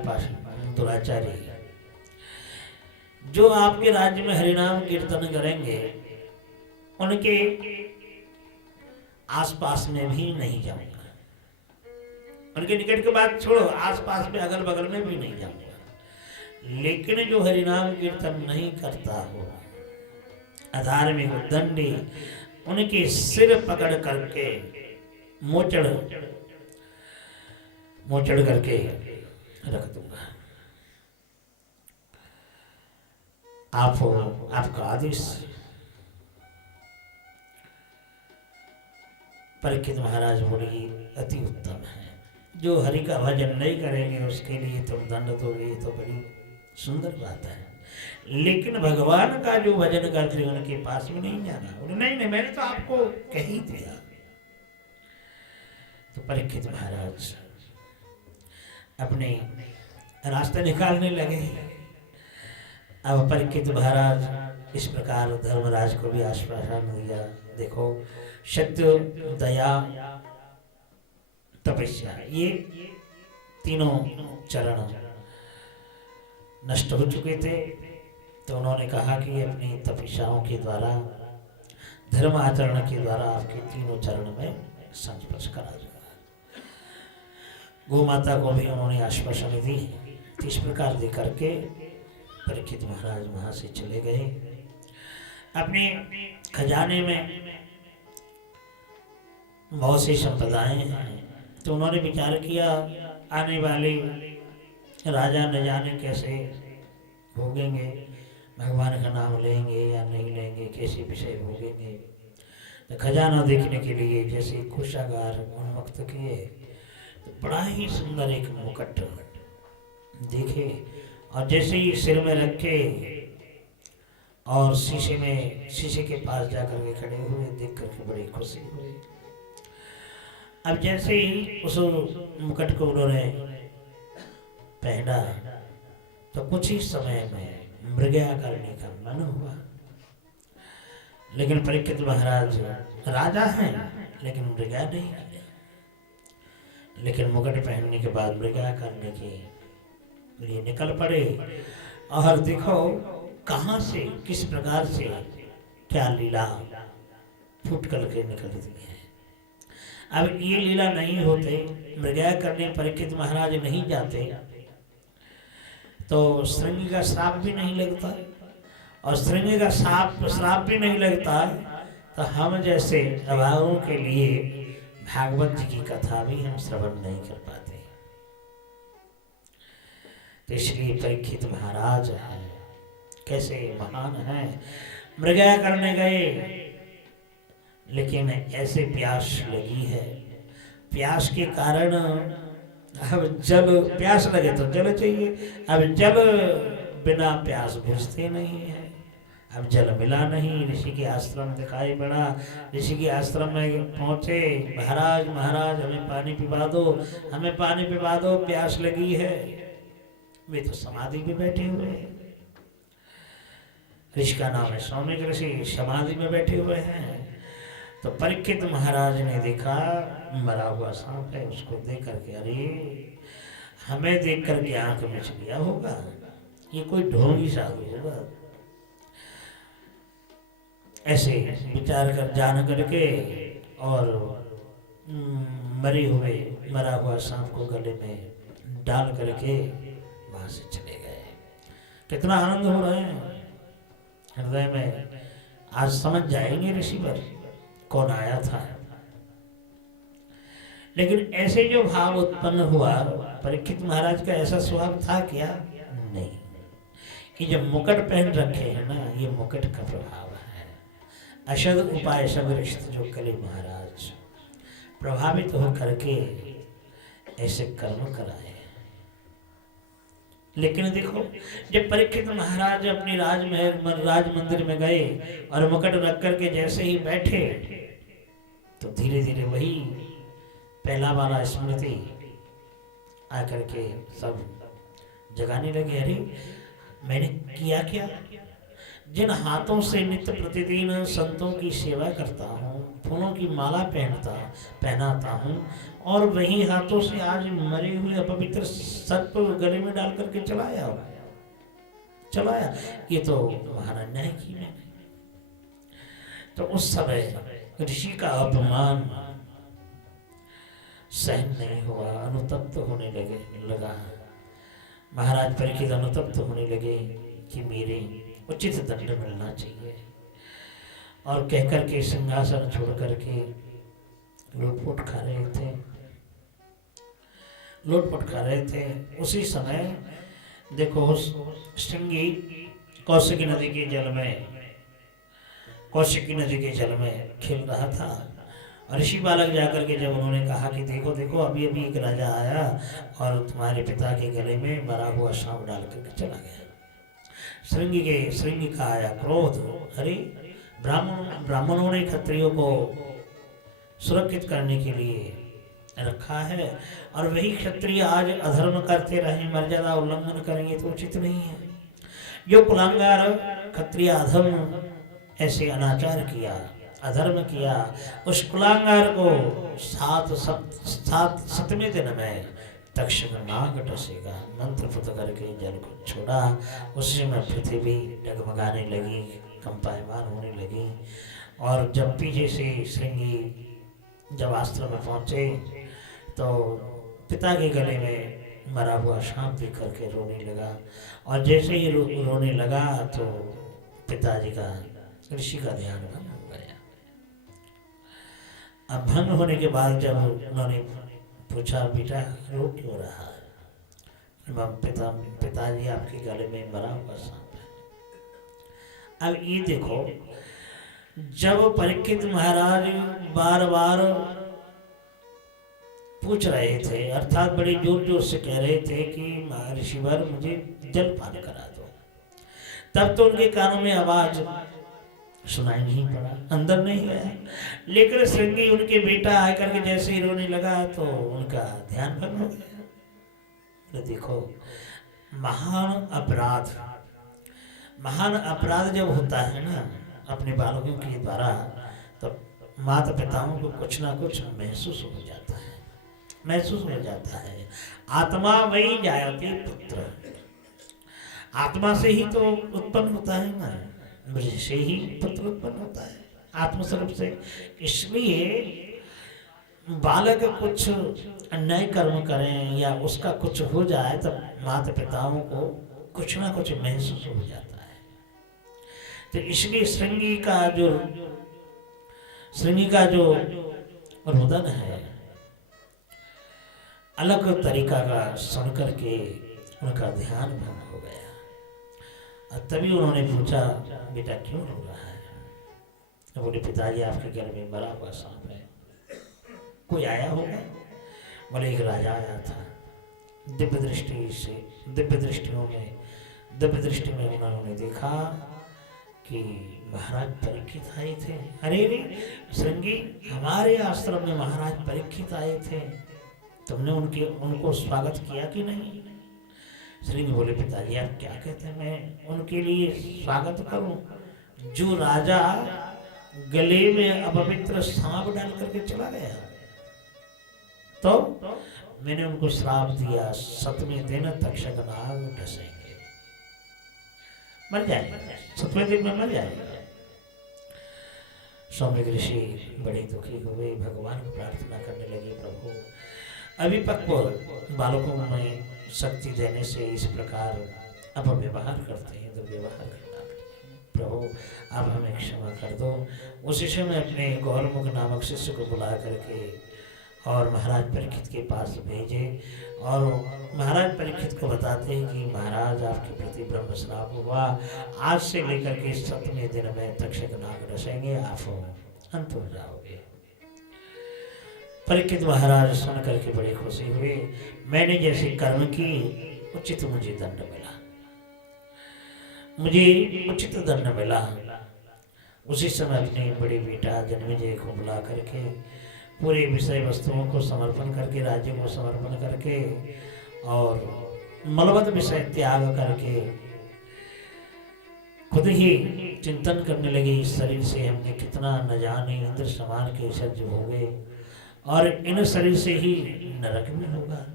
दुराचारी है, जो आपके राज्य में हरिनाम कीर्तन करेंगे उनके आसपास में भी नहीं जाऊंगा, उनके निकट की बात छोड़ो, आसपास में अगल बगल में भी नहीं जाऊंगा। लेकिन जो हरिनाम कीर्तन नहीं करता हो, अधार्मिक दंडी, उनके सिर पकड़ करके मोचड़ करके रख दूंगा। आपका आदेश। परीक्षित महाराज बोले अति उत्तम है, जो हरि का भजन नहीं करेंगे उसके लिए तुम दंड दोगे, ये तो बड़ी सुंदर बात है, लेकिन भगवान का जो भजन करते उनके पास में नहीं जाना। बोले नहीं, मैंने तो आपको कह ही दिया। तो परीक्षित महाराज अपने रास्ते निकालने लगे। अब परीक्षित महाराज इस प्रकार धर्मराज को भी आश्वासन दिया, देखो सत्य, दया, तपस्या, ये तीनों चरण नष्ट हो चुके थे, तो उन्होंने कहा कि अपनी तपस्याओं के द्वारा, धर्म आचरण के द्वारा आपके तीनों चरण में संस्पर्श करा जाएगा। गौ माता को भी उन्होंने आश्वासन दी। इस प्रकार दे करके परीक्षित महाराज वहां से चले गए। अपने खजाने में बहुत सी संपदाएं हैं, तो उन्होंने विचार किया आने वाले राजा न जाने कैसे भोगेंगे, भगवान का नाम लेंगे या नहीं लेंगे, कैसे विषय भोगेंगे। तो खजाना देखने के लिए जैसे कोषागार उन्मुक्त किए, तो बड़ा ही सुंदर एक मुकुट देखे, और जैसे ही सिर में रखे और शीशे के पास जाकर के खड़े हुए, देख करके बड़ी खुशी हुई। अब जैसे ही उस मुकुट को उन्होंने पहना, तो कुछ ही समय में मृगया करने का मन हुआ। लेकिन परीक्षित महाराज राजा हैं, लेकिन मृगया नहीं किया। लेकिन मुकुट पहनने के बाद मृगया करने के लिए निकल पड़े, और देखो कहां से किस प्रकार से क्या लीला फूट करके निकलती है। अब ये लीला नहीं होते, मृगया करने परीक्षित महाराज नहीं जाते, तो श्रृंगी का श्राप भी नहीं लगता, और श्रृंगी का श्राप भी नहीं लगता, तो हम जैसे अभागों के लिए भागवत जी की कथा भी हम श्रवण नहीं कर पाते। तो इसलिए परीक्षित महाराज हैं, कैसे महान हैं, मृगया करने गए, लेकिन ऐसे प्यास लगी है, प्यास के कारण अब जल, प्यास लगे तो जल चाहिए, अब जल बिना प्यास बुझते नहीं है। अब जल मिला नहीं, ऋषि के आश्रम दिखाई पड़ा, ऋषि के आश्रम में पहुंचे, महाराज महाराज हमें पानी पिला दो, हमें पानी पिला दो, प्यास लगी है। वे तो समाधि में बैठे हुए हैं। ऋषि का नाम है सौमिक ऋषि, समाधि में बैठे हुए हैं। तो परीक्षित महाराज ने देखा मरा हुआ सांप है, उसको देख करके अरे हमें देख करके आंख में गया होगा, ये कोई ढोंगी साधु होगा, ऐसे विचार कर जान करके और मरा हुआ सांप को गले में डाल करके वहां से चले गए। कितना आनंद हो रहा है हृदय में, आज समझ जाएंगे ऋषिवर कौन आया था। लेकिन ऐसे जो भाव उत्पन्न हुआ, परीक्षित महाराज का ऐसा स्वभाव था क्या? नहीं। ये जो मुकुट पहन रखे हैं ना, ये मुकुट का प्रभाव है। अशद उपाय सदृष्ट जो कली महाराज प्रभावित हो करके ऐसे कर्म कराए। लेकिन देखो, जब परीक्षित महाराज अपनी राज मंदिर में गए और मुकुट रख करके जैसे ही बैठे, तो धीरे धीरे वही पहला वाला स्मृति आकर के सब जगाने लगे। अरे मैंने किया क्या? जिन हाथों से नित्य प्रतिदिन संतों की सेवा करता हूँ, फूलों की माला पहनाता हूँ, और वही हाथों से आज मरे हुए अपवित्र सर्प गले में डाल करके चलाया, ये तो महान अन्याय की मैंने। तो उस समय ऋषि का अपमान सहन नहीं हुआ, अनुतप्त होने लगा। महाराज परीक्षित अनुतप्त होने लगे कि मेरे उचित दंड मिलना चाहिए, और कहकर के सिंहासन छोड़ करके लोटपोट खा रहे थे। उसी समय देखो श्रृंगी कौशिकी नदी के जल में खेल रहा था। ऋषि बालक जाकर के जब उन्होंने कहा कि देखो देखो, अभी अभी एक राजा आया और तुम्हारे पिता के गले में मरा हुआ सांप डाल करके चला गया। श्रृंगी का आया क्रोध, अरे ब्राह्मणों ने क्षत्रियों को सुरक्षित करने के लिए रखा है, और वही क्षत्रिय आज अधर्म करते रहे, मर्यादा उल्लंघन करेंगे तो उचित नहीं है। जो कुलांगार क्षत्रिय अधर्म ऐसे अनाचार किया, अधर्म किया, उस कुलांगार को सातवें दिन में तक्षक नाग डसेगा। मंत्र पुत करके जल को छोड़ा, उस समय पृथ्वी डगमगाने लगी, कंपायमान होने लगी। और जब पीछे से श्रृंगी जब आश्रम में पहुंचे तो पिता के गले में मरा हुआ सांप देख करके रोने लगा, और जैसे ही रोने लगा तो पिताजी का, ऋषि का ध्यान भंग हो गया। अब भंग होने के बाद जब उन्होंने पूछा, बेटा रो क्यों रहा है? पिताजी आपके गले में मरा हुआ सांप है। अब ये देखो, जब परीक्षित महाराज बार बार पूछ रहे थे, अर्थात बड़े जोर जोर से कह रहे थे कि ऋषिवर मुझे जल पान करा दो, तब तो उनके कानों में आवाज सुनाई नहीं पड़ा, अंदर नहीं गया। लेकिन श्रृंगी उनके बेटा आकर के जैसे ही रोने लगा तो उनका ध्यान भंग हो गया। तो देखो, महान अपराध जब होता है ना अपने बालकों के द्वारा, तो माता पिताओं को कुछ ना कुछ महसूस हो जाता है। आत्मा वही जायते पुत्र, आत्मा से ही तो उत्पन्न होता है ना, ब्रज से ही पुत्र उत्पन्न होता है आत्मस्वरूप से। इसलिए बालक कुछ अन्याय कर्म करें या उसका कुछ हो जाए तो माता पिताओं को कुछ ना कुछ महसूस हो जाता है। तो इसलिए श्रृंगी का जो रुदन है, अलग तरीका का सुन करके उनका ध्यान भंग हो गया। तभी उन्होंने पूछा, बेटा क्यों रो रहा है? तो बोले, पिताजी आपके घर में मरा हुआ सांप है। कोई आया होगा? बोले, एक राजा आया था, दिव्य दृष्टि में उन्होंने देखा कि महाराज परीक्षित आए थे। अरे रे श्रृंगी, हमारे आश्रम में महाराज परीक्षित आए थे, तुमने उनको स्वागत किया कि नहीं? श्री जी बोले पिताजी आप क्या कहते हैं, मैं उनके लिए स्वागत करूं? जो राजा गले में अपवित्र सांप डाल करके चला गया, तो मैंने उनको श्राप दिया 7वें दिन तक्षक नाग डसेंगे, मर जाएंगे, 7वें दिन में मर जाएंगे। सौम्य ऋषि बड़े दुखी हुए, भगवान को प्रार्थना करने लगे, प्रभु अभिपक्व बालकों में शक्ति देने से इस प्रकार अपव्यवहार करते हैं, दुर्व्यवहार करना, प्रभु आप हमें क्षमा कर दो। उसी समय अपने गौरमुख नामक शिष्य को बुला करके और महाराज परीक्षित के पास भेजे, और महाराज परीक्षित को बताते हैं कि महाराज आपके प्रति ब्रह्म श्राप हुआ, आज से लेकर के 7वें दिन में तक्षक नाग डसेंगे, आप अंत हो जाओगे। परीक्षित महाराज सुन करके बड़े खुशी हुए, मैंने जैसे कर्म की उचित मुझे दंड मिला, मुझे उचित दंड मिला। उसी समय अपने बड़े बेटा जन्मेजय को बुला करके पूरे विषय वस्तुओं को समर्पण करके, राज्य को समर्पण करके और मलबद्ध विषय त्याग करके खुद ही चिंतन करने लगे, इस शरीर से हमने कितना न जाने इंद्र समान के विसर्ज हो गए, और इन शरीर से ही नरक में होगा,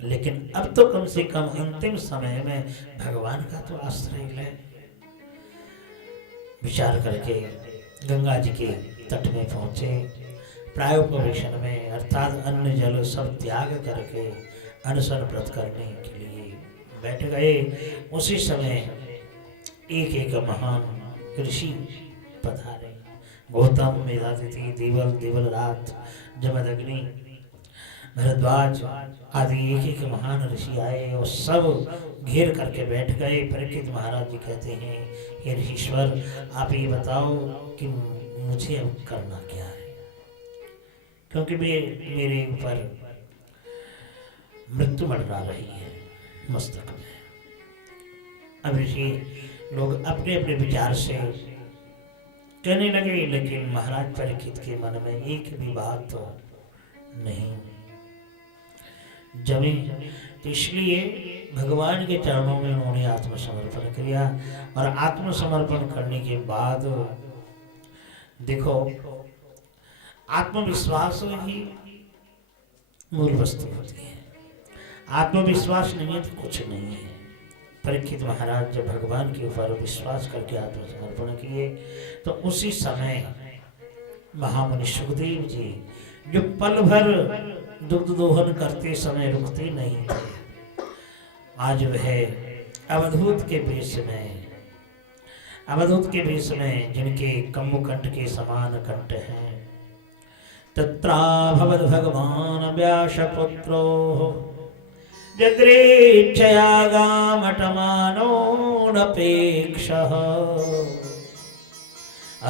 लेकिन अब तो कम से कम अंतिम समय में भगवान का तो आश्रय लें। विचार करके गंगा जी के तट में पहुंचे, प्रायोपवेशन में अर्थात अन्न जल सब त्याग करके अनशन व्रत करने के लिए बैठ गए। उसी समय एक एक महान ऋषि पधारे, गौतम, मेधातिथि, देवल, देवलरात, जमदग्नि, भरद्वाज आदि एक एक महान ऋषि आए और सब घेर करके बैठ गए। परीक्षित महाराज जी कहते हैं, हे ऋषीश्वर आप ये बताओ कि मुझे अब करना क्या है, क्योंकि मेरे ऊपर मृत्यु मंडरा रही है मस्तक में। अब ऋषि लोग अपने अपने विचार से कहने लगे, लेकिन महाराज परीक्षित के मन में एक भी बात तो नहीं जमी, तो इसलिए भगवान के चरणों में उन्होंने आत्मसमर्पण किया। और आत्मसमर्पण करने के बाद देखो, आत्मविश्वास ही मूल वस्तु होती है, आत्मविश्वास नहीं है तो कुछ नहीं है। परीक्षित महाराज जब भगवान के ऊपर विश्वास करके आत्मसमर्पण किए, तो उसी समय महामुनि सुखदेव जी जो पल भर दुग्ध दोहन करते समय रुकते नहीं थे, आज वह अवधूत के वेश में, अवधूत के वेश में जिनके कम्बुकंठ के समान कंठ हैं, तत्राभवद भगवान व्यासपुत्रो यद्रेच्छया गामटमानो नपेक्षः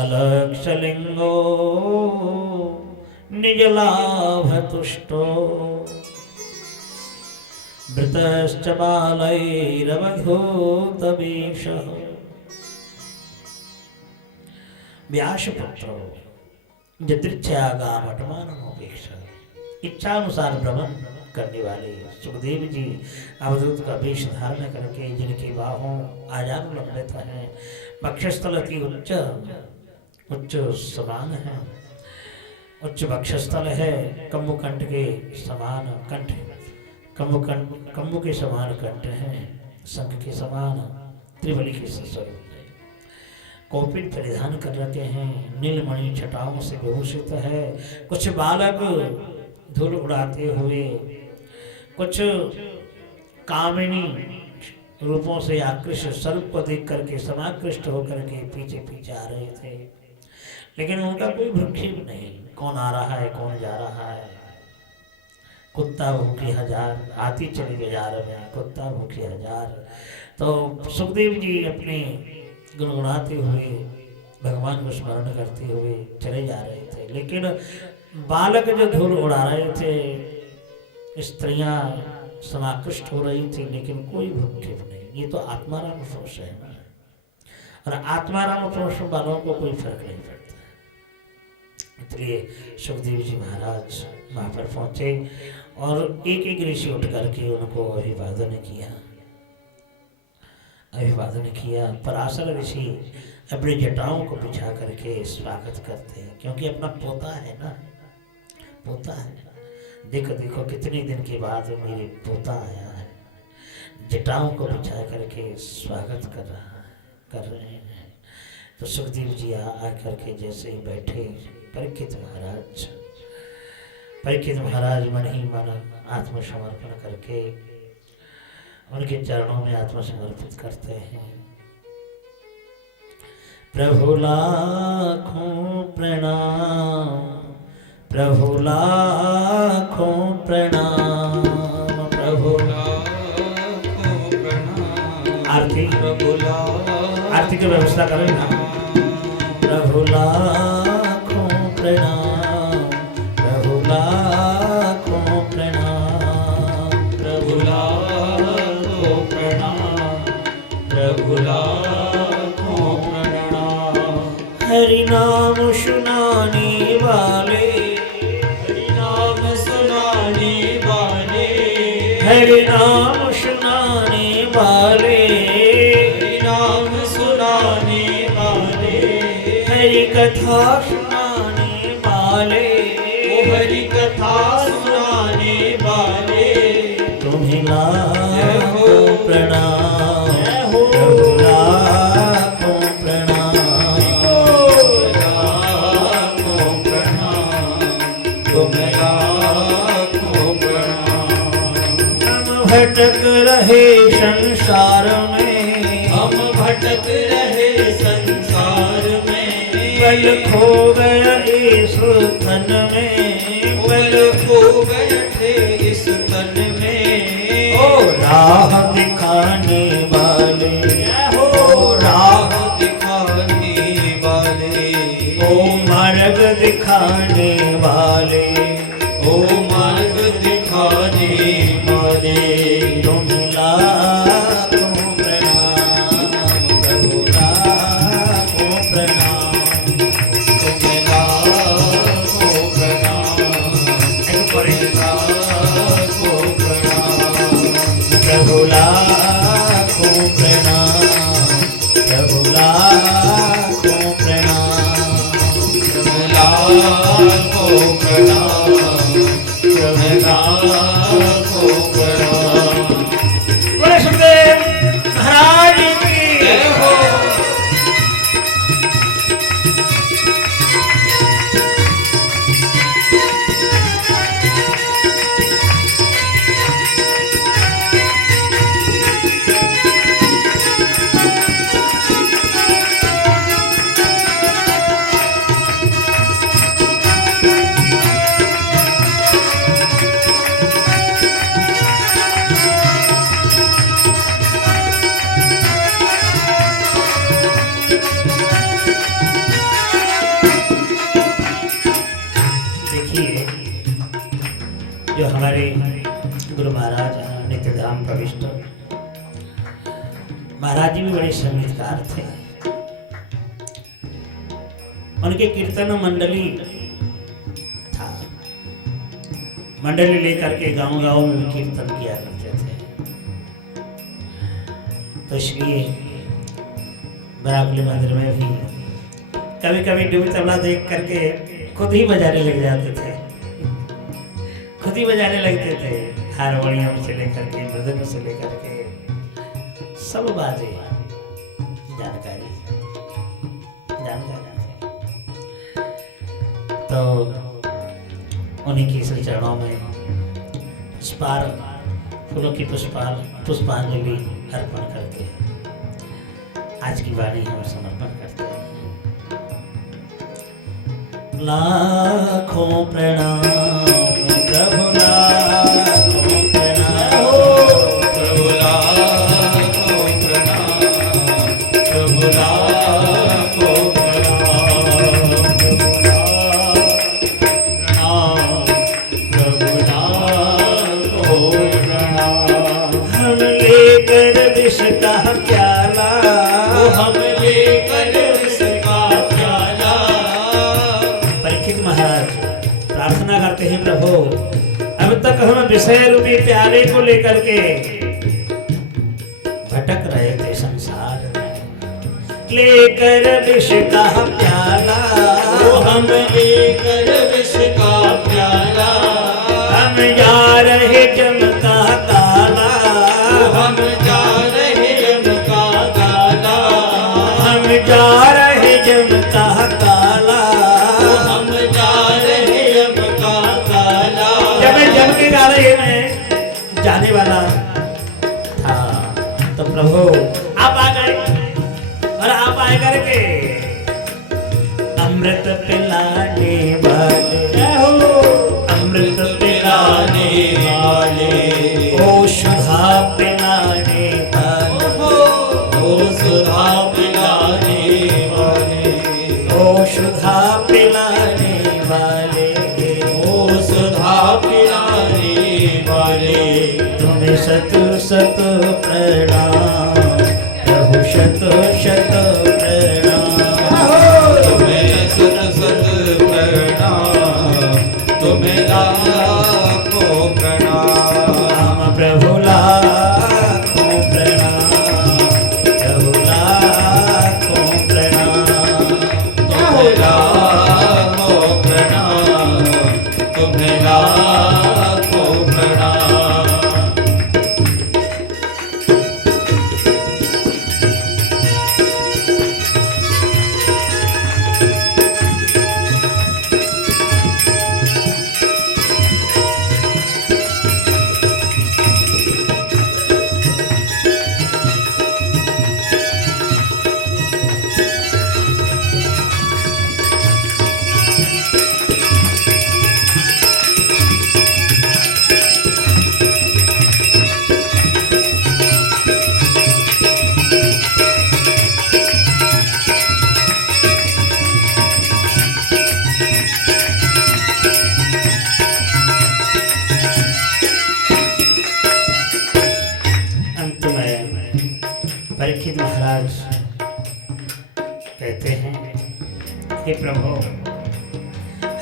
अलक्षलिंगो निजलाभतुष्टो वृतश्च बालैरवधूतवेषः। व्यासपुत्रो यदृच्छया गामटमानोपेक्षः, इच्छा अनुसार भ्रमण करने वाले सुखदेव जी अवधूत का वेश धारण करके, जिनकी बाहों आजानुलंबित हैं, वक्षस्थल अति उच्च समान है, उच्च वक्षस्थल है, कम्बुकंठ के समान कंठ, कम्बु के समान कंठ है, शंख के समान त्रिबली के स्वरूप है, कौपिन परिधान कर रखे हैं, नीलमणि छटाओं से विभूषित है। कुछ बालक धूल उड़ाते हुए, कुछ कामिनी रूपों से आकृष्ट सर्प को देख करके समाकृष्ट होकर के पीछे पीछे आ रहे थे, लेकिन उनका कोई भ्रूक्षेप नहीं, कौन आ रहा है कौन जा रहा है। कुत्ता भूखे हजार, हाथी चले बाजार में, कुत्ता भूखे हजार। तो सुखदेव जी अपने गुनगुनाते हुए भगवान को स्मरण करते हुए चले जा रहे थे, लेकिन बालक जो धूल उड़ा रहे थे, स्त्रियां समाकृष्ट हो रही थी, लेकिन कोई भ्रूक्षेप नहीं। ये तो आत्माराम पुरुष है ना, और आत्माराम पुरुष वालों को कोई फर्क नहीं पड़ता। इसलिए सुखदेव जी महाराज वहाँ पर पहुँचे और एक एक ऋषि उठ करके उनको अभिवादन किया। पराशर ऋषि अपने जटाओं को बिछा करके स्वागत करते हैं, क्योंकि अपना पोता है ना, पोता है। देखो देखो कितने दिन के बाद मेरे पोता आया है, जटाओं को बिछा करके स्वागत कर रहे हैं। तो सुखदेव जी आकर के जैसे ही बैठे, परीक्षित महाराज मन ही मन आत्मसमर्पण करके उनके चरणों में आत्मसमर्पित करते हैं। प्रभु लाखों प्रणाम, प्रभु लाखों प्रणाम, प्रभु लाखों प्रणाम। आरती आरती की व्यवस्था करें ना। प्रभु लाखों प्रणाम, प्रभु लाखों प्रणाम, प्रभु लाखों प्रणाम, प्रभु लाखों प्रणाम। हरि नाम सुनाने वाले, हरि नाम सुनाने वाले, हरि नाम सुनाने वाले, हरि कथा सुनाने वाले, हरि कथा सुनाने वाले, तुम्हें लाखों प्रणाम, प्रभु लाखों प्रणाम, लाखों प्रणाम, तुम्हें लाखों प्रणाम। हम भटक रहे संसार में, हम भटक रहे संसार में, बल खो गया इस तन में, बल खो गया थे इस तन में। ओ राह दिखाने वाले, ओ राह दिखाने वाले, ओ मार्ग दिखाने वाले, ओ मार्ग दिखाने वाले, तुम लाखों प्रणाम, प्रभु लाखों प्रणाम, तुम्हें लाखों प्रणाम, लाखों प्रणाम, प्रभु लाखों प्रणाम, प्रभु लाखों प्रणाम, प्रभु लाखों प्रणाम, प्रभु लाखों प्रणाम। बोले सुखदेव महाराज की जय हो। जो हमारे गुरु महाराज नित्यधाम प्रविष्ट महाराज जी भी बड़े संगीतकार थे। उनके कीर्तन मंडली था, मंडली लेकर के गांव-गांव में कीर्तन किया करते थे। तो इसलिए बराबली मंदिर में भी कभी-कभी डूबी तबला देख करके खुद ही बजाने लग जाते थे, खुद ही बजाने लगते थे। हारमोनियम से लेकर के, मृदंग से लेकर के सब बाजे जानकारी तो उन्हीं के श्री चरणों में फूलों की पुष्पांजलि अर्पण करके आज की वाणी हम समर्पण करते हैं। लाखों प्रणाम प्रभु, लाखों प्रणाम प्रभु, लाखों प्रणाम प्रभु, लाखों प्रणाम प्रभु, लाखों प्रणाम। हम लेकर विष का प्याला, हम लेकर विष का प्याला, परीक्षित महाराज विषय रूपी प्याले को लेकर के भटक रहे थे संसार में। लेकर विष का प्याला, हम लेकर विष का प्याला, हम जा रहे जम का काला, हम जा रहे यम का काला, हम जा रहे जम का काला, हम जा रहे यम का काला। जब मैं जम के गाले में जाने वाला था तो प्रभु आप आ गए और आप आए करके अमृत पिलाने वाले हो, अमृत पिलाने वाले, ओ सुधा पिलाने वाले, ओ सुधा पिलाने वाले, ओ सुधा पिलाने वाले, ओ सुधा पिलाने वाले। तुम्हें शत शत प्रणाम प्रभु, शत शत प्रणाम, तुम्हें सत सत प्रणाम, तुम्हें लाखों प्रणाम, प्रभु लाखों प्रणाम, प्रभु लाखों प्रणाम, तुम्हें लाखों प्रणाम, तुम्हें लाखों प्रणाम। अंत में परीक्षित महाराज कहते हैं, हे प्रभु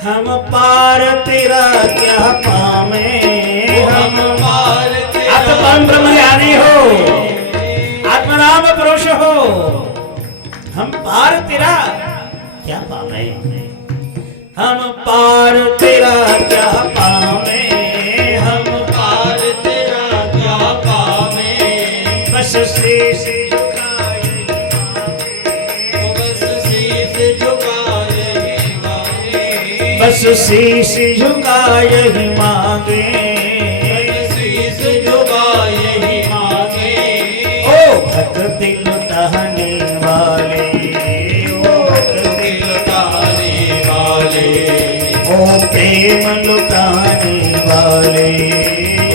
हम पार तेरा क्या पावे, हम पार आत्मन ब्रह्म ज्ञानी हो, आत्मराम पुरुष हो, हम पार तेरा क्या पावे, हम पार तेरा क्या पावे, हम पार तेरा क्या पावे, बस शीश झुकाए बस शीश झुकाए मांगे, बस शीश झुकाए ही मांगे, शीश झुकाए ही मांगे। ओ भक्ति लुटाने वाले, ओ भक्ति लुटाने वाले, ओ प्रेम लुटाने वाले,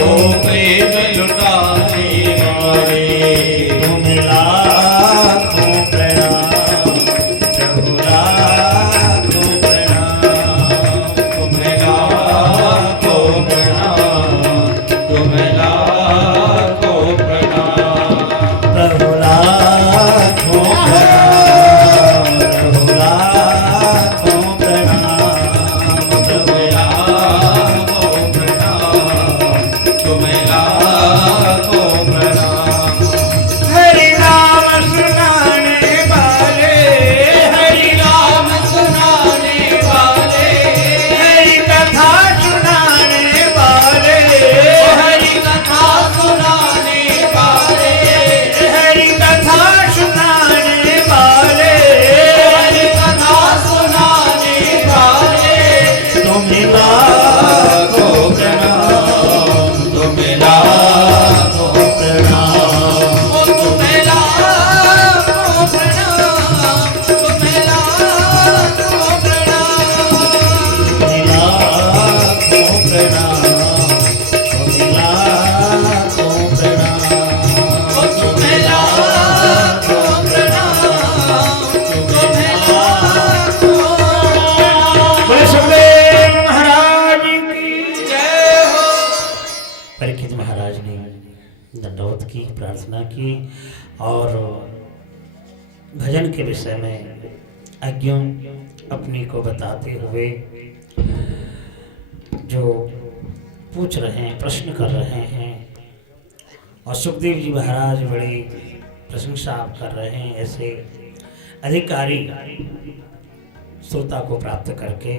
ओ प्रेम लुटाने वाले। तुम्हें लाखों प्रणाम प्रभु, लाखों प्रणाम, तुम्हें लाखों प्रणाम, तुम्हें लाखों प्रणाम, प्रभु लाखों प्रणाम, प्रभु लाखों प्रणाम, प्रभु तुम्हें लाखों प्रणाम, तुम्हें लाखों प्रणाम। हरि नाम सुनाने वाले, हरि नाम सुनाने वाले, हरि कथा सुनाने वाले, हरि कथा सुनाने वाले, हरि कथा सुनाने वाले, हरि कथा सुनाने वाले। तुम्हें लाखों प्रणाम, तुम्हें लाखों प्रणाम, ओ तुम्हें लाखों प्रणाम, तुम्हें लाखों प्रणाम, तुम्हें लाखों प्रणाम, तुम्हें लाखों प्रणाम, ओ तुम्हें लाखों प्रणाम, तुम्हें लाखों प्रणाम। बोले सुखदेव महाराज की जय हो। परीक्षित महाराज ने दंडवत की, प्रार्थना की और भजन के विषय में अज्ञों अपनी को बताते हुए जो पूछ रहे हैं, प्रश्न कर रहे हैं और सुखदेव जी महाराज बड़े प्रशंसा आप कर रहे हैं। ऐसे अधिकारी श्रोता को प्राप्त करके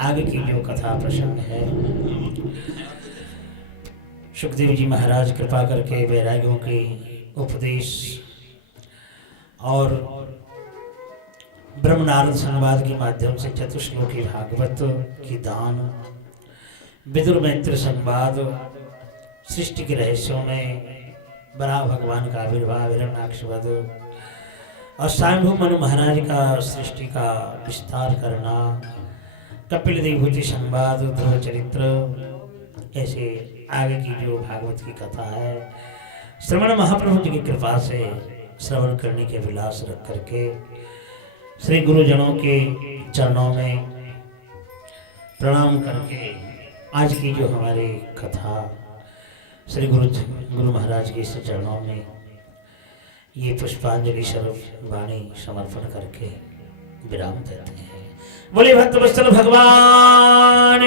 आगे की जो कथा प्रसंग है, सुखदेव जी महाराज कृपा करके वैरागियों के उपदेश और ब्रह्म नारद संवाद के माध्यम से चतुश्लोकी भागवत की दान, विदुर मैत्र संवाद, सृष्टि के रहस्यों में बराह भगवान का आविर्भाव, हिरण्याक्ष वध और स्वयंभू मनु महाराज का सृष्टि का विस्तार करना, कपिल देवभूति संवाद, ध्रुव चरित्र, ऐसे आगे की जो भागवत की कथा है, श्रवण महाप्रभु जी की कृपा से श्रवण करने के विलास रख करके श्री गुरुजनों के चरणों में प्रणाम करके आज की जो हमारी कथा श्री गुरु महाराज के इस चरणों में ये पुष्पांजलि स्वरूप वाणी समर्पण करके विराम देते हैं। बोले भक्त वत्सल भगवान